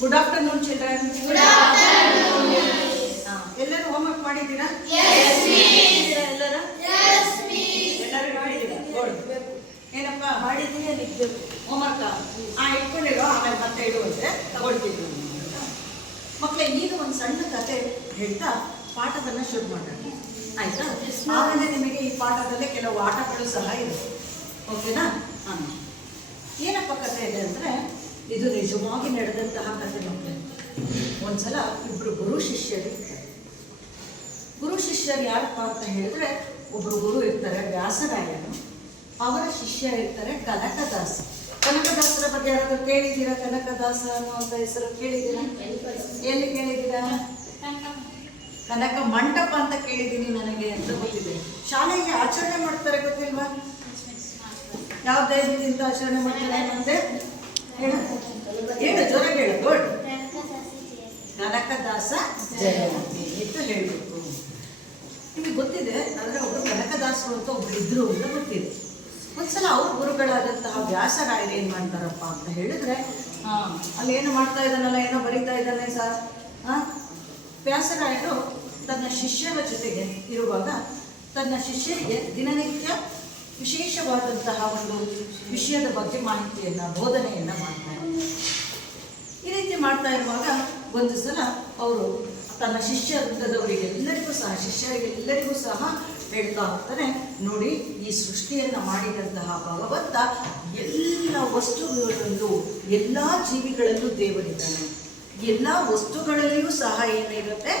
Good afternoon children. ಎಲ್ಲರೂ homework ಮಾಡಿದ್ದೀರಾ? ಎಲ್ಲರೂ ಮಾಡಿದ್ದೀರಾ? ಏನಪ್ಪ ಮಾಡಿದ್ದೀನಿ ಹೋಮ್ವರ್ಕ್ ಇಟ್ಕೊಂಡಿರೋ, ಆಮೇಲೆ ಮತ್ತೆ ಇಡುವಂತೆ ತಗೊಳ್ತಿದ್ರು ಮಕ್ಕಳೇ. ಈಗ ಒಂದು ಸಣ್ಣ ಕತೆ ಹೇಳ್ತಾ ಪಾಠವನ್ನು ಶುರು ಮಾಡೋಣ, ಆಯ್ತಾ? ಆಮೇಲೆ ನಿಮಗೆ ಈ ಪಾಠದಲ್ಲೇ ಕೆಲವು ಆಟಗಳು ಸಹ ಇದೆ, ಓಕೆನಾ? ಏನಪ್ಪ ಕತೆ ಇದೆ ಅಂದರೆ, ಇದು ನಿಜವಾಗಿ ನಡೆದಂತಹ ಕತೆ ಮಕ್ಕಳೇ. ಒಂದ್ಸಲ ಇಬ್ಬರು ಗುರು ಶಿಷ್ಯರು ಇರ್ತಾರೆ. ಗುರು ಶಿಷ್ಯರು ಯಾರಪ್ಪ ಅಂತ ಹೇಳಿದ್ರೆ, ಒಬ್ಬರು ಗುರು ಇರ್ತಾರೆ ವ್ಯಾಸರಾಯರು, ಅವರ ಶಿಷ್ಯ ಇರ್ತಾರೆ ಕನಕದಾಸ. ಕನಕದಾಸರ ಬಗ್ಗೆ ಯಾರಾದ್ರೂ ಕೇಳಿದ್ದೀರಾ? ಕನಕದಾಸ ಅನ್ನುವಂಥ ಹೆಸರು ಕೇಳಿದ್ದೀರಾ? ಎಲ್ಲಿ ಕೇಳಿದ್ದೀರಾ? ಕನಕ ಮಂಟಪ ಅಂತ ಕೇಳಿದ್ದೀನಿ ನನಗೆ ಅಂತ ಗೊತ್ತಿದೆ. ಶಾಲೆಯಲ್ಲಿ ಆಚರಣೆ ಮಾಡ್ತಾರೆ, ಗೊತ್ತಿಲ್ವಾ? ಯಾವ ದೈವದಿಂದ ಆಚರಣೆ ಮಾಡ್ತಾರೆ? ಮತ್ತೆ ಹೇಳು, ಜೋರಾಗಿ ಹೇಳು. ಗುಡ್. ಕನಕದಾಸ ಜಯಂತಿ ಅಂತ ಹೇಳಬೇಕು. ನಿಮಗೆ ಗೊತ್ತಿದೆ ಅಂದರೆ ಒಬ್ಬರು ಕನಕದಾಸರು ಅಂತ ಒಬ್ರು ಇದ್ರು ಅಂತ ಗೊತ್ತಿದೆ. ಒಂದ್ಸಲ ಅವ್ರ ಗುರುಗಳಾದಂತಹ ವ್ಯಾಸರಾಯರು ಏನು ಮಾಡ್ತಾರಪ್ಪ ಅಂತ ಹೇಳಿದ್ರೆ, ಅಲ್ಲಿ ಏನು ಮಾಡ್ತಾ ಇದ್ದಾನಲ್ಲ, ಏನೋ ಬರೀತಾ ಇದ್ದಾನೆ ಸರ್. ವ್ಯಾಸರಾಯರು ತನ್ನ ಶಿಷ್ಯರ ಜೊತೆಗೆ ಇರುವಾಗ ತನ್ನ ಶಿಷ್ಯರಿಗೆ ದಿನನಿತ್ಯ ವಿಶೇಷವಾದಂತಹ ಒಂದು ವಿಷಯದ ಬಗ್ಗೆ ಮಾಹಿತಿಯನ್ನು, ಬೋಧನೆಯನ್ನು ಮಾಡ್ತಾರೆ. ಈ ರೀತಿ ಮಾಡ್ತಾ ಇರುವಾಗ ಒಂದು ಸಲ ಅವರು ತನ್ನ ಶಿಷ್ಯರಿಗೆಲ್ಲರಿಗೂ ಸಹ ಹೇಳ್ತಾ ಹೋಗ್ತಾನೆ, ನೋಡಿ, ಈ ಸೃಷ್ಟಿಯನ್ನು ಮಾಡಿದಂತಹ ಭಗವಂತ ಎಲ್ಲ ವಸ್ತುಗಳಲ್ಲೂ, ಎಲ್ಲ ಜೀವಿಗಳಲ್ಲೂ ದೇವರಿದ್ದಾನೆ. ಎಲ್ಲ ವಸ್ತುಗಳಲ್ಲಿಯೂ ಸಹ ಏನಿರುತ್ತೆ?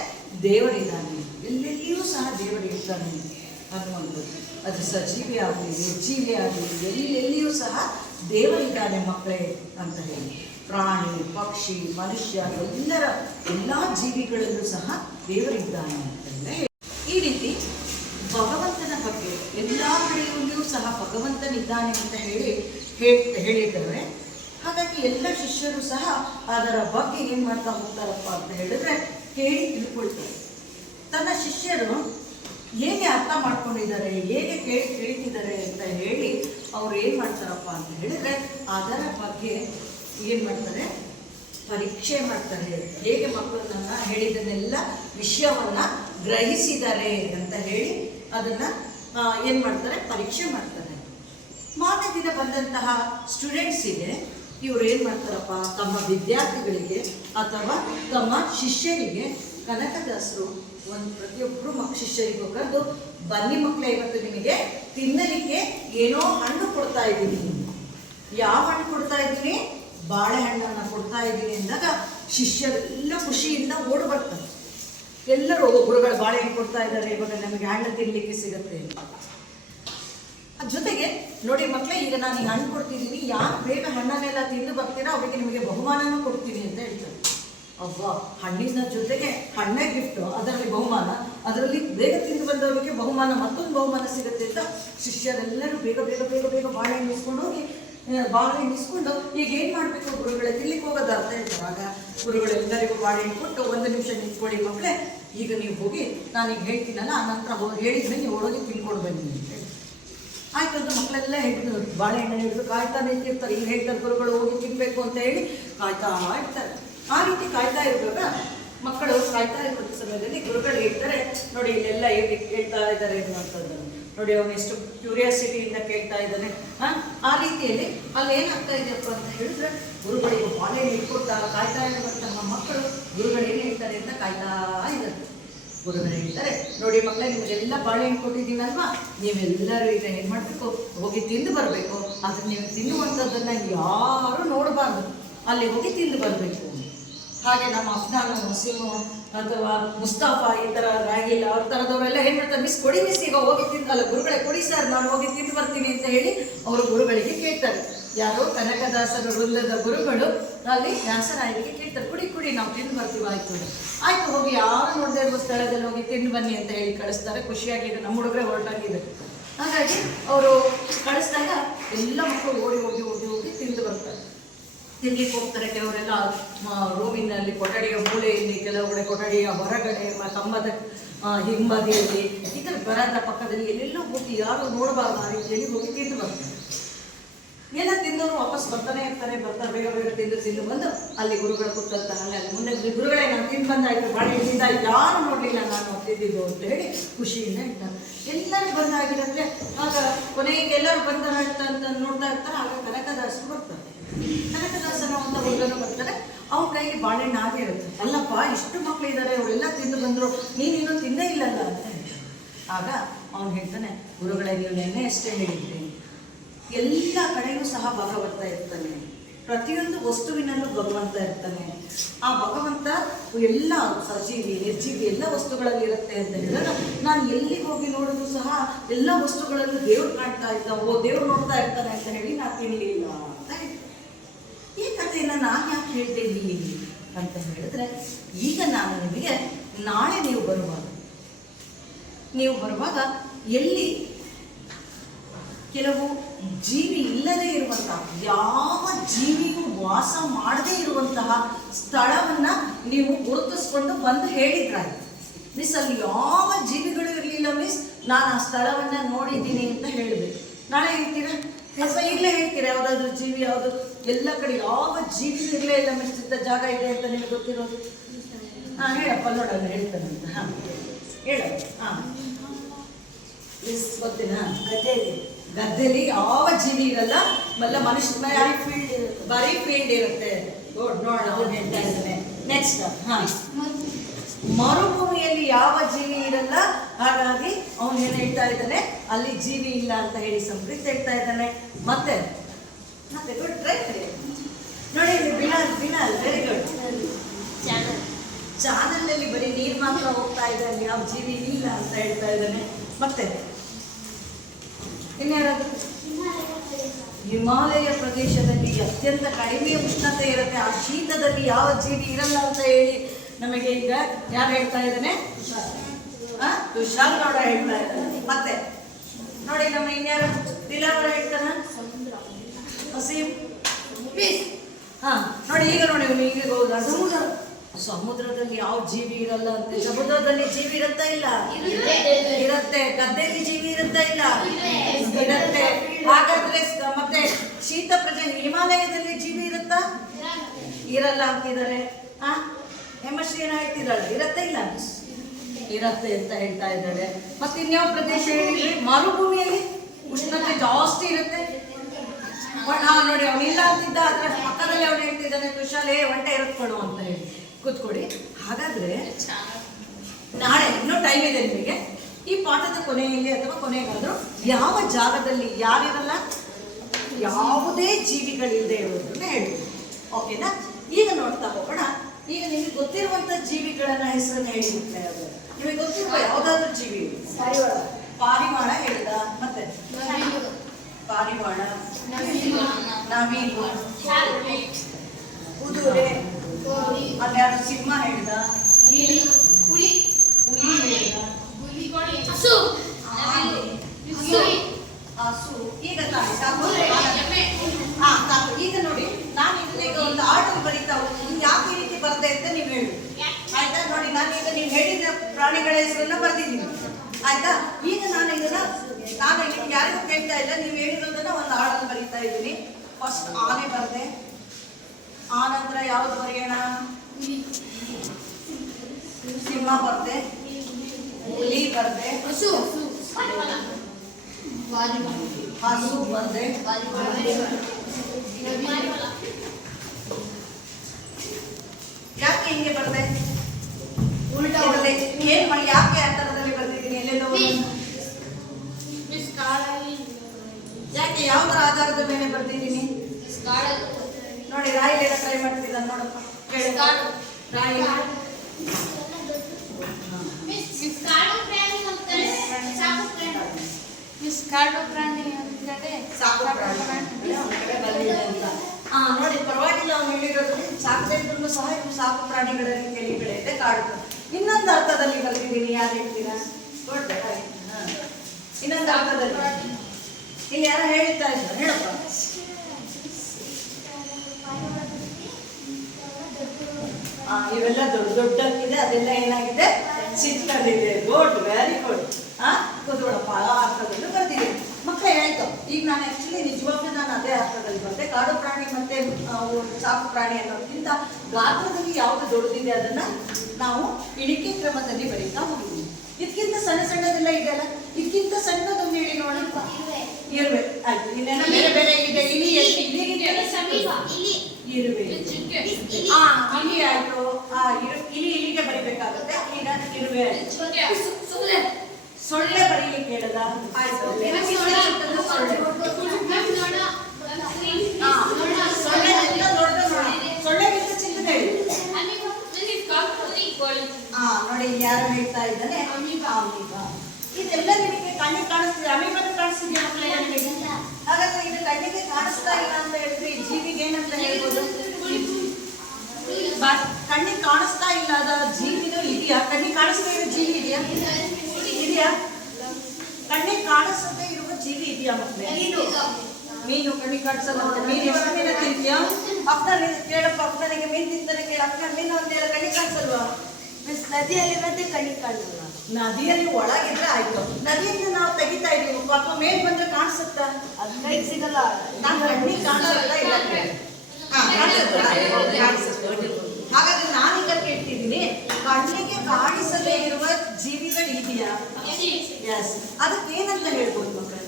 ದೇವರಿದ್ದಾನೆ. ಎಲ್ಲೆಲ್ಲಿಯೂ ಸಹ ದೇವರಿರ್ತಾನೆ ಅನ್ನುವಂಥದ್ದು. ಅದು ಸಜೀವಿ ಆಗಲಿ, ನಿರ್ಜೀವಿ ಆಗಲಿ, ಎಲ್ಲೆಲ್ಲಿಯೂ ಸಹ ದೇವರಿದ್ದಾನೆ ಮಕ್ಕಳೇ ಅಂತ ಹೇಳಿ. ಪ್ರಾಣಿ, ಪಕ್ಷಿ, ಮನುಷ್ಯ, ಎಲ್ಲ ಜೀವಿಗಳಲ್ಲೂ ಸಹ ದೇವರಿದ್ದಾನೆ ಅಂತಂದರೆ, ಈ ರೀತಿ ಭಗವಂತನ ಬಗ್ಗೆ ಎಲ್ಲ ಕಡೆಯಲ್ಲಿಯೂ ಸಹ ಭಗವಂತನಿದ್ದಾನೆ ಅಂತ ಹೇಳಿದ್ದಾರೆ. ಹಾಗಾಗಿ ಎಲ್ಲ ಶಿಷ್ಯರು ಸಹ ಅದರ ಬಗ್ಗೆ ಏನು ಮಾಡ್ತಾ ಹೋಗ್ತಾರಪ್ಪ ಅಂತ ಹೇಳಿದ್ರೆ, ಕೇಳಿ ತಿಳ್ಕೊಳ್ತಾರೆ. ತನ್ನ ಶಿಷ್ಯರು ಹೇಗೆ ಅರ್ಥ ಮಾಡ್ಕೊಂಡಿದ್ದಾರೆ, ಹೇಗೆ ಕೇಳ್ತಿದ್ದಾರೆ ಅಂತ ಹೇಳಿ ಅವ್ರು ಏನು ಮಾಡ್ತಾರಪ್ಪ ಅಂತ ಹೇಳಿದ್ರೆ, ಅದರ ಬಗ್ಗೆ ಏನು ಮಾಡ್ತಾರೆ? ಪರೀಕ್ಷೆ ಮಾಡ್ತಾರೆ. ಹೇಗೆ ಮಕ್ಕಳು ನನ್ನ ಹೇಳಿದನ್ನೆಲ್ಲ ವಿಷಯವನ್ನು ಗ್ರಹಿಸಿದ್ದಾರೆ ಅಂತ ಹೇಳಿ ಅದನ್ನು ಏನು ಮಾಡ್ತಾರೆ? ಪರೀಕ್ಷೆ ಮಾಡ್ತಾರೆ. ಮಾರನೇ ದಿನ ಬಂದಂತಹ ಸ್ಟೂಡೆಂಟ್ಸಿಗೆ ಇವರು ಏನು ಮಾಡ್ತಾರಪ್ಪ, ತಮ್ಮ ವಿದ್ಯಾರ್ಥಿಗಳಿಗೆ ಅಥವಾ ತಮ್ಮ ಶಿಷ್ಯರಿಗೆ ಕನಕದಾಸರು ಪ್ರತಿಯೊಬ್ಬರು ಶಿಷ್ಯರಿಗೂ ಕರೆದು, ಬನ್ನಿ ಮಕ್ಕಳೇ, ಇವತ್ತು ನಿಮಗೆ ತಿನ್ನಲಿಕ್ಕೆ ಏನೋ ಹಣ್ಣು ಕೊಡ್ತಾ ಇದ್ದೀನಿ. ಯಾವ ಹಣ್ಣು ಕೊಡ್ತಾ ಇದ್ದೀನಿ? ಬಾಳೆಹಣ್ಣನ್ನು ಕೊಡ್ತಾ ಇದ್ದೀನಿ ಅಂದಾಗ ಶಿಷ್ಯರೆಲ್ಲ ಖುಷಿಯಿಂದ ಓಡಿ ಬರ್ತಾರೆ. ಎಲ್ಲರೂ ಗುರುಗಳು ಬಾಳೆಹಣ್ಣು ಕೊಡ್ತಾ ಇದ್ದಾರೆ, ಇವಾಗ ನಮಗೆ ಹಣ್ಣು ತಿನ್ನಲಿಕ್ಕೆ ಸಿಗುತ್ತೆ. ಅದ್ರ ಜೊತೆಗೆ ನೋಡಿ ಮಕ್ಕಳೇ, ಈಗ ನಾನು ಈ ಹಣ್ಣು ಕೊಡ್ತಿದ್ದೀನಿ, ಯಾರು ಬೇಗ ಹಣ್ಣನ್ನೆಲ್ಲ ತಿಂದು ಬರ್ತೀರಾ ಅವರಿಗೆ ನಿಮಗೆ ಬಹುಮಾನನೂ ಕೊಡ್ತೀನಿ ಅಂತ ಹೇಳ್ತಾರೆ. ಅಬ್ಬಾ, ಹಣ್ಣಿನ ಜೊತೆಗೆ ಹಣ್ಣೇ ಗಿಫ್ಟು, ಅದರಲ್ಲಿ ಬಹುಮಾನ, ಅದರಲ್ಲಿ ಬೇಗ ತಿಂದು ಬಂದವರಿಗೆ ಬಹುಮಾನ, ಮತ್ತೊಂದು ಬಹುಮಾನ ಸಿಗುತ್ತೆ ಅಂತ ಶಿಷ್ಯರೆಲ್ಲರೂ ಬೇಗ ಬೇಗ ಬೇಗ ಬೇಗ ಬಾಳೆಹಣ್ಣು ಇಸ್ಕೊಂಡು ಹೋಗಿ ಬಾಳೆಹಣ್ಣು ಇಸ್ಕೊಂಡು ಈಗ ಏನು ಮಾಡಬೇಕು? ಗುರುಗಳೇ ತಿನ್ಲಿಕ್ಕೆ ಹೋಗೋದ ಅಂತ ಹೇಳ್ತಾರೆ. ಆಗ ಗುರುಗಳೆಲ್ಲರಿಗೂ ಬಾಳೆಹಣ್ಣು ಕೊಟ್ಟು, ಒಂದು ನಿಮಿಷ ನಿಂತ್ಕೊಳ್ಳಿ ಮಕ್ಕಳೇ, ಈಗ ನೀವು ಹೋಗಿ ನಾನೀಗ ಹೇಳ್ತೀನಲ್ಲ, ಆ ನಂತರ ಹೇಳಿದ್ಮೇಲೆ ನೀವು ಹೋಗಿ ತಿನ್ಕೊಂಡು ಬನ್ನಿ ಅಂತ ಹೇಳಿ. ಆಯ್ತು ಅಂತ ಮಕ್ಕಳೆಲ್ಲ ಹಿಡಿದು ಬಾಳೆಹಣ್ಣು ಹಿಡಿದು ಕಾಯ್ತಾ ನಿಂತಿರ್ತಾರೆ. ಈಗ ಹೇಳ್ತಾರೆ ಗುರುಗಳು ಹೋಗಿ ತಿನ್ನಬೇಕು ಅಂತ ಹೇಳಿ ಕಾಯ್ತಾ ಇರ್ತಾರೆ. ಆ ರೀತಿ ಕಾಯ್ತಾ ಇರುವಾಗ ಮಕ್ಕಳು ಕಾಯ್ತಾ ಇರೋ ಸಮಯದಲ್ಲಿ ಗುರುಗಳು ಹೇಳ್ತಾರೆ, ನೋಡಿ ಇಲ್ಲೆಲ್ಲ ಹೇಗೆ ಕೇಳ್ತಾ ಇದ್ದಾರೆ ಅನ್ನುವಂಥದ್ದನ್ನು ನೋಡಿ, ಅವನು ಎಷ್ಟು ಕ್ಯೂರಿಯಾಸಿಟಿಯಿಂದ ಕೇಳ್ತಾ ಇದ್ದಾನೆ. ಆ ರೀತಿಯಲ್ಲಿ ಅಲ್ಲಿ ಏನಾಗ್ತಾ ಇದೆಯಪ್ಪ ಅಂತ ಹೇಳಿದ್ರೆ, ಗುರುಗಳಿಗೆ ಬಾಳೆಹಣ್ಣು ಇಟ್ಕೊಡ್ತಾ ಕಾಯ್ತಾ ಇರುವಂತಹ ಮಕ್ಕಳು ಗುರುಗಳು ಏನು ಹೇಳ್ತಾರೆ ಅಂತ ಕಾಯ್ತಾ ಇದ್ದಾರೆ. ಗುರುಗಳು ಹೇಳ್ತಾರೆ, ನೋಡಿ ಮಕ್ಕಳೇ, ನಿಮಗೆಲ್ಲ ಬಾಳೆಹಣ್ಣು ಕೊಟ್ಟಿದ್ದೀನಲ್ವಾ, ನೀವೆಲ್ಲರೂ ಈಗ ಏನು ಮಾಡಬೇಕು? ಹೋಗಿ ತಿಂದು ಬರಬೇಕು. ಆದರೆ ನೀವು ತಿನ್ನುವಂಥದ್ದನ್ನು ಯಾರೂ ನೋಡಬಾರ್ದು, ಅಲ್ಲಿ ಹೋಗಿ ತಿಂದು ಬರಬೇಕು. ಹಾಗೆ ನಮ್ಮ ಅಫ್ನಾನು, ವಸೀಮು ಅಥವಾ ಮುಸ್ತಾಫಾ, ಈ ಥರ ರಾಗಿಲ್ಲ ಅವ್ರ ಥರದವರೆಲ್ಲ ಏನು ಮಾಡ್ತಾರೆ? ಮಿಸ್ ಕೊಡಿ ಮಿಸ್, ಈಗ ಹೋಗಿ ತಿಂದಲ್ಲ, ಗುರುಗಳೇ ಕೊಡಿ ಸರ್, ನಾನು ಹೋಗಿ ತಿಂದು ಬರ್ತೀನಿ ಅಂತ ಹೇಳಿ ಅವರು ಗುರುಗಳಿಗೆ ಕೇಳ್ತಾರೆ. ಯಾರೋ ಕನಕದಾಸರ ವೃಂದದ ಗುರುಗಳು ಅಲ್ಲಿ ವ್ಯಾಸರಾಯರಿಗೆ ಕೇಳ್ತಾರೆ, ಕುಡಿ ನಾವು ತಿಂದು ಬರ್ತೀವಿ. ಆಯ್ತು ಹೋಗಿ ಯಾರು ನೋಡದೇ ಇರುವ ಸ್ಥಳದಲ್ಲಿ ಹೋಗಿ ತಿಂದು ಬನ್ನಿ ಅಂತ ಹೇಳಿ ಕಳಿಸ್ತಾರೆ. ಖುಷಿಯಾಗಿ ನಮ್ಮ ಹುಡುಗರೆ ಹೊರಟಾಗಿದೆ. ಹಾಗಾಗಿ ಅವರು ಕಳಿಸಿದಾಗ ಎಲ್ಲ ಮಕ್ಕಳು ಓಡಿ ಹೋಗಿ ತಿಂದು ಬರ್ತಾರೆ. ತಿನ್ಲಿಕ್ಕೆ ಹೋಗ್ತಾರೆ. ಕೆಲವರೆಲ್ಲ ರೂಮಿನಲ್ಲಿ ಕೊಠಡಿಯ ಮೂಲೆಯಲ್ಲಿ, ಕೆಲವೊಡೆ ಕೊಠಡಿಯ ಹೊರಗಡೆ, ಕಂಬದ ಹಿಂಬದಿಯಲ್ಲಿ, ಇದರ ಬರದ ಪಕ್ಕದಲ್ಲಿ ಎಲ್ಲೆಲ್ಲೋ ಹೋಗಿ ಯಾರು ನೋಡಬಾರ್ದು ಆ ರೀತಿಯಲ್ಲಿ ಹೋಗಿ ತಿಂದು ಬರ್ತಾರೆ. ಎಲ್ಲ ತಿಂದವರು ವಾಪಸ್ ವಾಪಸ್ ಬರ್ತಾನೆ ಇರ್ತಾರೆ, ಬರ್ತಾರೆ ಬೇಗ ಬೇಗ ತಿಂದು ಬಂದು ಅಲ್ಲಿ ಗುರುಗಳು ಕೂತಿರ್ತಾರಲ್ಲ, ಅಲ್ಲಿ ಮುಂದೆ ಗುರುಗಳೇ ನಾನು ತಿಂದು ಬಂದಾಯ್ತು, ಬಾಳೆಯಿಂದ ಯಾರು ನೋಡಲಿಲ್ಲ ನಾನು ತಿಂದಿದ್ದು ಅಂತ ಹೇಳಿ ಖುಷಿಯಿಂದ ಇರ್ತಾರೆ. ಎಲ್ಲರೂ ಬಂದಾಗಿರುತ್ತೆ. ಆಗ ಕೊನೆಗೆ ಎಲ್ಲರೂ ಬಂದ ಅಂತ ನೋಡ್ತಾ ಇರ್ತಾರೆ. ಆಗ ಕನಕದಾಸರು ಬರ್ತಾರೆ. ಕನಕದಾಸನ ಅಂತ ಹುಡುಗನು ಬರ್ತಾರೆ. ಅವ್ನ ಕೈಗೆ ಬಾಳೆಹಣ್ಣು ಹಾಗೆ ಇರುತ್ತೆ. ಅಲ್ಲಪ್ಪ ಇಷ್ಟು ಮಕ್ಕಳಿದ್ದಾರೆ, ಅವರೆಲ್ಲ ತಿಂದು ಬಂದರು, ನೀನಿನ್ನೂ ತಿಂದೇ ಇಲ್ಲಲ್ಲ ಅಂತ ಹೇಳ್ತಾನೆ. ಆಗ ಅವನು ಹೇಳ್ತಾನೆ, ಗುರುಗಳೇ ನೀವು ನೆನ್ನೆ ಅಷ್ಟೇ ಹೇಳಿದ್ರಿ, ಎಲ್ಲ ಕಡೆಯೂ ಸಹ ಭಗವಂತ ಇರ್ತಾನೆ, ಪ್ರತಿಯೊಂದು ವಸ್ತುವಿನಲ್ಲೂ ಭಗವಂತ ಇರ್ತಾನೆ. ಆ ಭಗವಂತ ಎಲ್ಲ ಸಜೀವಿ ನಿರ್ಜೀವಿ ಎಲ್ಲ ವಸ್ತುಗಳಲ್ಲಿ ಇರುತ್ತೆ ಅಂತ ಹೇಳಿದಾಗ ನಾನು ಎಲ್ಲಿಗೆ ಹೋಗಿ ನೋಡಿದ್ರು ಸಹ ಎಲ್ಲ ವಸ್ತುಗಳಲ್ಲೂ ದೇವ್ರು ಕಾಣ್ತಾ ಇದ್ದ, ದೇವ್ರು ನೋಡ್ತಾ ಇರ್ತಾನೆ ಅಂತ ಹೇಳಿ ನಾನು ತಿನ್ನಲಿಲ್ಲ ಅಂತ ಹೇಳ್ತೀನಿ. ಈ ಕಥೆಯನ್ನು ನಾನು ಯಾಕೆ ಹೇಳ್ತಾ ಇದ್ದೀನಿ ಅಂತ ಹೇಳಿದ್ರೆ, ಈಗ ನಾನು ನಿಮಗೆ ನಾಳೆ ನೀವು ಬರುವಾಗ ಎಲ್ಲಿ ಕೆಲವು ಜೀವಿ ಇಲ್ಲದೇ ಇರುವಂತಹ, ಯಾವ ಜೀವಿಯೂ ವಾಸ ಮಾಡದೇ ಇರುವಂತಹ ಸ್ಥಳವನ್ನು ನೀವು ಗುರುತಿಸ್ಕೊಂಡು ಬಂದು ಹೇಳಿದ್ರಾಯ್ತು. ಮಿಸ್ ಅಲ್ಲಿ ಯಾವ ಜೀವಿಗಳು ಇರಲಿಲ್ಲ ಮಿಸ್, ನಾನು ಆ ಸ್ಥಳವನ್ನು ನೋಡಿದ್ದೀನಿ ಅಂತ ಹೇಳಬೇಕು. ನಾಳೆ ಹೇಳ್ತೀರಾ ಅಥವಾ ಈಗಲೇ ಹೇಳ್ತೀರಾ ಯಾವುದಾದ್ರೂ ಜೀವಿ ಯಾವುದು ಎಲ್ಲ ಕಡೆ ಯಾವ ಜೀವಿ ಇರಲೇ ಇಲ್ಲ ಮಿಸ್, ಇಂಥ ಜಾಗ ಇದೆ ಅಂತ ನಿಮಗೆ ಗೊತ್ತಿರೋದು? ಹಾಂ ಹೇಳಪ್ಪ ನೋಡೋಣ ಹೇಳ್ತಾನಂತ. ಹಾಂ ಹೇಳ. ಹಾಂ ಮಿಸ್ ಗೊತ್ತೇನಾ? ಗದ್ದೆಯಲ್ಲಿ ಯಾವ ಜೀವಿ ಇರಲ್ಲ, ಮಲ್ಲ ಮನುಷ್ಯ ಬರೀ ಫೀಲ್ಡ್ ಇರುತ್ತೆ. ನೋಡೋಣ ಅವ್ನು ಹೇಳ್ತಾ ಇದ್ದಾನೆ. ನೆಕ್ಸ್ಟ್ ಹಾಂ, ಮರುಭೂಮಿಯಲ್ಲಿ ಯಾವ ಜೀವಿ ಇರಲ್ಲ, ಹಾಗಾಗಿ ಅವನು ಏನು ಹೇಳ್ತಾ ಇದ್ದಾನೆ, ಅಲ್ಲಿ ಜೀವಿ ಇಲ್ಲ ಅಂತ ಹೇಳಿ ಸಂಪ್ರೀತ್ ಹೇಳ್ತಾ ಇದ್ದಾನೆ. ಮತ್ತೆ ಗುಡ್ ರೈಟ್ ನೋಡಿ, ಬಿಲಾಲ್ ವೆರಿ ಗುಡ್. ಚಾನಲ್ನಲ್ಲಿ ಬರೀ ನೀರು ಮಾತ್ರ ಹೋಗ್ತಾ ಇದ್ದಾನೆ, ಯಾವ ಜೀವಿ ಇಲ್ಲ ಅಂತ ಹೇಳ್ತಾ ಇದ್ದಾನೆ. ಮತ್ತೆ ಇನ್ಯಾರಾದ್ರು? ಹಿಮಾಲಯ ಪ್ರದೇಶದಲ್ಲಿ ಅತ್ಯಂತ ಕಡಿಮೆ ಉಷ್ಣತೆ ಇರುತ್ತೆ, ಆ ಶೀತದಲ್ಲಿ ಯಾವ ಜೀವಿ ಇರಲ್ಲ ಅಂತ ಹೇಳಿ ನಮಗೆ ಈಗ ಯಾರು ಹೇಳ್ತಾ ಇದ್ದಾನೆ? ತುಷಾರ್ ಗೌಡ ಹೇಳ್ತಾ ಇದ್ದಾನೆ. ಮತ್ತೆ ನೋಡಿ, ನಮ್ಮ ಇನ್ಯಾರು ದಿಲಾವರ ಹೇಳ್ತಾನ? ವಸೀಂ. ಹಾ ನೋಡಿ, ಈಗ ನೋಡಿ ಈಗ ಹೋದ ಸಮುದ್ರದಲ್ಲಿ ಯಾವ ಜೀವಿ ಇರಲ್ಲ ಅಂತ. ಸಮುದ್ರದಲ್ಲಿ ಜೀವಿ ಇರುತ್ತಾ ಇಲ್ಲ? ಇರುತ್ತೆ. ಗದ್ದೆಯಲ್ಲಿ ಜೀವಿ ಇರುತ್ತಾ ಇಲ್ಲ? ಇರುತ್ತೆ. ಹಾಗಾದ್ರೆ ಮತ್ತೆ ಶೀತ ಪ್ರದೇಶ ಹಿಮಾಲಯದಲ್ಲಿ ಜೀವಿ ಇರುತ್ತಾ? ಇರಲ್ಲ ಅಂತಿದ್ದಾರೆ. ಹೆಮಶ್ರೀ ಏನ ಹೇಳ್ತಿದ್ದಾಳೆ? ಇರತ್ತೆ ಇಲ್ಲ? ಇರತ್ತೆ ಅಂತ ಹೇಳ್ತಾ ಇದ್ದಾಳೆ. ಮತ್ತೆ ಇನ್ಯಾವ ಪ್ರದೇಶ ಹೇಳಿದ್ರೆ? ಮರುಭೂಮಿಯಲ್ಲಿ ಉಷ್ಣತೆ ಜಾಸ್ತಿ ಇರುತ್ತೆ. ನೋಡಿ, ಅವನು ಇಲ್ಲ ಅಂತಿದ್ದ, ಅದ್ರ ಪಕ್ಕದಲ್ಲಿ ಅವನು ಹೇಳ್ತಿದ್ದಾನೆ, ತುಷಾಲೆ ಒಂಟೆ ಇರತ್ಕೊಡು ಅಂತ ಹೇಳಿ ಕೂತ್ಕೊಡಿ. ಹಾಗಾದ್ರೆ ನಾಳೆ ಇನ್ನೂ ಟೈಮ್ ಇದೆ ನಿಮಗೆ. ಈ ಪಾಠದ ಕೊನೆಯಲ್ಲಿ ಅಥವಾ ಕೊನೆಗಾದ್ರೂ ಯಾವ ಜಾಗದಲ್ಲಿ ಯಾರಿರಲ್ಲ, ಯಾವುದೇ ಜೀವಿಗಳಿಲ್ಲದೆ ಇರೋದನ್ನ ಹೇಳ್ಬೋದು. ಓಕೆನಾ? ಈಗ ನೋಡ್ತಾ ಹೋಗೋಣ. ಈಗ ನಿಮಗೆ ಗೊತ್ತಿರುವಂತ ಜೀವಿಗಳನ್ನ ಹೆಸರನ್ನ ಹೇಳಿರುತ್ತೆ. ಅದು ನಿಮಗೆ ಗೊತ್ತಿರುವ ಯಾವ್ದಾದ್ರು ಜೀವಿ? ಪಾರಿವಾಳ ಹೇಳಿದ. ಮತ್ತೆ ಪಾರಿವಾಳ, ನವಿಲು, ಕುದುರೆ, ಅದ್ಯಾರು ಸಿಂಹ ಹೇಳಿದ, ಹುಲಿ ಹೇಳಿದ, ಹಸು. ಈಗ ಸಾಕು. ಈಗ ನೋಡಿ, ನಾನು ಈಗ ಒಂದು ಆರ್ಡರ್ ಬರೀತಾ ಹೋಗ್ತೀನಿ. ಯಾಕೆ ಈ ರೀತಿ ಬರ್ದೆ ಅಂತ ನೀವು ಹೇಳಿ, ಆಯ್ತಾ? ನೋಡಿ, ನಾನು ಈಗ ನೀವು ಹೇಳಿದ ಪ್ರಾಣಿಗಳ ಹೆಸರನ್ನ ಬರ್ದಿದ್ದೀನಿ, ಆಯ್ತಾ? ಈಗ ನಾನು ಯಾರಿಗೂ ಕೇಳ್ತಾ ಇಲ್ಲ, ನೀವು ಹೇಳಿರೋದನ್ನ ಒಂದು ಆರ್ಡರ್ ಬರೀತಾ ಇದ್ದೀನಿ. ಫಸ್ಟ್ ಆನೆ ಬರ್ದೆ, ಆ ನಂತರ ಯಾವ್ದು ಬರೆಯೋಣ? ಸಿಂಹ ಬರ್ದೆ, ಹುಲಿ ಬರ್ದೆ, ಹಸು ಬರ್ದೆ, ಯಾಕೆ ಹಿಂಗೆ ಬರ್ದೆ? ಏನ್ ಮಾಡಿ, ಯಾಕೆ ಆ ಥರದಲ್ಲಿ ಬರ್ತಿದ್ದೀನಿ? ಎಲ್ಲೆಲ್ಲೋ ಯಾಕೆ ಯಾವ ಥರ ಆಧಾರದ ಮೇಲೆ ಬರ್ತಿದ್ದೀನಿ? ನೋಡಿ, ರಾಯಿ ಎಲ್ಲ ಟ್ರೈ ಮಾಡ್ತಿದ್ದ ನೋಡಪ್ಪ. ರಾಯಿ ಕಾಡು ಪ್ರಾಣಿ ಅಂದರೆ ಸಾಕು ಪ್ರಾಣಿ ಅಂತ. ನೋಡಿ, ಪರವಾಗಿಲ್ಲ. ಅವ್ನು ಹೇಳಿರೋದ್ರಲ್ಲಿ ಸಾಕದೇ ಇದ್ರೂ ಸಹ ಇವು ಸಾಕು ಪ್ರಾಣಿಗಳ ರೀತಿಯಲ್ಲಿ ಬೆಳೆಯುತ್ತೆ. ಕಾಡು ಇನ್ನೊಂದು ಅರ್ಥದಲ್ಲಿ ಬರ್ತಿದ್ದೀನಿ. ಯಾರು ಹೇಳ್ತೀರಾ? ಇನ್ನೊಂದು ಅರ್ಥದಲ್ಲಿ ಇಲ್ಲಿ ಯಾರು ಹೇಳ್ತಾ ಇದ್ದಾರೆ? ಹೇಳಪ್ಪ. ಇವೆಲ್ಲ ದೊಡ್ಡಕ್ಕಿದೆ, ಅದೆಲ್ಲ ಏನಾಗಿದೆ? ಚಿಕ್ಕದಿದೆ. Good, very good. ಕೂತ್ಕೊಳ್ಳಪ್ಪ. ಆ ಅರ್ಥದಲ್ಲೂ ಬರ್ತಿದ್ದೀನಿ. ಮಕ್ಕಳೇ ಹೇಳ್ತು. ಈಗ ನಾನು ಆ್ಯಕ್ಚುಲಿ ನಿಜವಾಗ್ಲೂ ನಾನು ಅದೇ ಅರ್ಥದಲ್ಲಿ ಬಂದೆ. ಕಾಡು ಪ್ರಾಣಿ ಮತ್ತೆ ಸಾಕು ಪ್ರಾಣಿ ಅನ್ನೋದಕ್ಕಿಂತ ಗಾತ್ರದಲ್ಲಿ ಯಾವುದು ದೊಡ್ಡದಿದೆ ಅದನ್ನ ನಾವು ಇಳಿಕೆ ಕ್ರಮದಲ್ಲಿ ಬರೀತಾ ಹೋಗ್ತೀವಿ. ಇದಕ್ಕಿಂತ ಸಣ್ಣ ಸಣ್ಣದೆಲ್ಲ ಇದೆಯಲ್ಲ, ಇದಕ್ಕಿಂತ ಸಣ್ಣದೊಂದು ಹೇಳಿ ನೋಡೋಣ. ಇರುವೆ ಆಯ್ತು. ಇನ್ನೇನೋ ಬೇರೆ ಬೇರೆ ಇದೆ. ಇಲಿ ಇರುವೆ ಇಲಿ ಆಯ್ತು. ಇಲಿಗೆ ಬರಿಬೇಕಾಗುತ್ತೆ. ಈಗ ಇರುವೆ ಸೊಳ್ಳೆ ಬರೀಲಿಕ್ಕೆ ಹೇಳದ ಆಯ್ತು. ಸೊಳ್ಳೆ ದೊಡ್ಡದು ಸೊಳ್ಳೆಗಿಂತ ಚಿಕ್ಕದ ಹೇಳಿ. ನೋಡಿ ಯಾರು ಹೇಳ್ತಾ ಇದ್ದಾನೆ ಅಮೀಬಾ. ಇದೆಲ್ಲ ನಿಮಗೆ ಕಣ್ಣಿಗೆ ಕಾಣಿಸ್ತಿದೆ. ಅಮೀಬಾನು ಕಾಣಿಸ್ತಿದ್ಯಾ ಮಕ್ಕಳೇ ನಿಮಗೆ? ಹಾಗಾದ್ರೆ ಇದು ಕಣ್ಣಿಗೆ ಕಾಣಿಸ್ತಾ ಇಲ್ಲ ಅಂತ ಹೇಳಿದ್ರೆ ಈ ಜೀವಿಗೆ ಏನಂತ ಹೇಳ್ಬೋದು? ಕಣ್ಣಿಗೆ ಕಾಣಿಸ್ತಾ ಇಲ್ಲ ಅದ ಜೀವಿನೂ ಇದೆಯಾ? ಕಣ್ಣಿಗೆ ಕಾಣಿಸ್ತಾ ಇರೋ ಜೀವಿ ಇದೆಯಾ? ಕಣ್ಣಿಗೆ ಕಾಣಿಸದೇ ಇರುವ ಜೀವಿ ಇದೆಯಾ ಮಕ್ಕಳೇ? ಮೀನು ಕಣ್ಣಿಗೆ ಕಾಣಿಸಲ್ಲ. ಮೀನು ಎಷ್ಟು ಮೀನು ತಿಂತೀಯಾ? ಅಪ್ಪನ ಕೇಳಪ್ಪ, ಅಪ್ಪನಿಗೆ ಮೀನು ತಿಂತಾನೆ ಕೇಳ. ಅಪ್ಪನ ಮೀನು ಅಂತೆಲ್ಲ ಕಣ್ಣಿಗೆ ಕಾಣಿಸಲ್ವಾ? ನದಿಯಲ್ಲಿ ಮತ್ತೆ ಕಣ್ಣಿಗೆ ಕಾಣಿಸಲ್ಲ. ನದಿಯಲ್ಲಿ ಒಳಗಿದ್ರೆ ಆಯ್ತು. ನದಿಯಿಂದ ನಾವು ತೆಗಿತಾ ಇದೀವಿ ಪಾಪ, ಮೇಲ್ ಬಂದ್ರೆ ಕಾಣಿಸುತ್ತಾ? ಅದು ಕೈಗೆ ಸಿಗಲ್ಲ. ನಾನು ಕಣ್ಣಿಗೆ ಕಾಣಿಸಲ್ಲ ಇಲ್ಲ. ಹಾಗಾದ್ರೆ ನಾನೀಗ ಕೇಳ್ತಿದ್ದೀನಿ, ಕಣ್ಣಿಗೆ ಕಾಣಿಸದೇ ಇರುವ ಜೀವಿಗಳು ಇದೆಯಾ? ಎಸ್. ಅದಕ್ಕೆ ಏನಂತ ಹೇಳ್ಬೋದು ಮಕ್ಕಳು?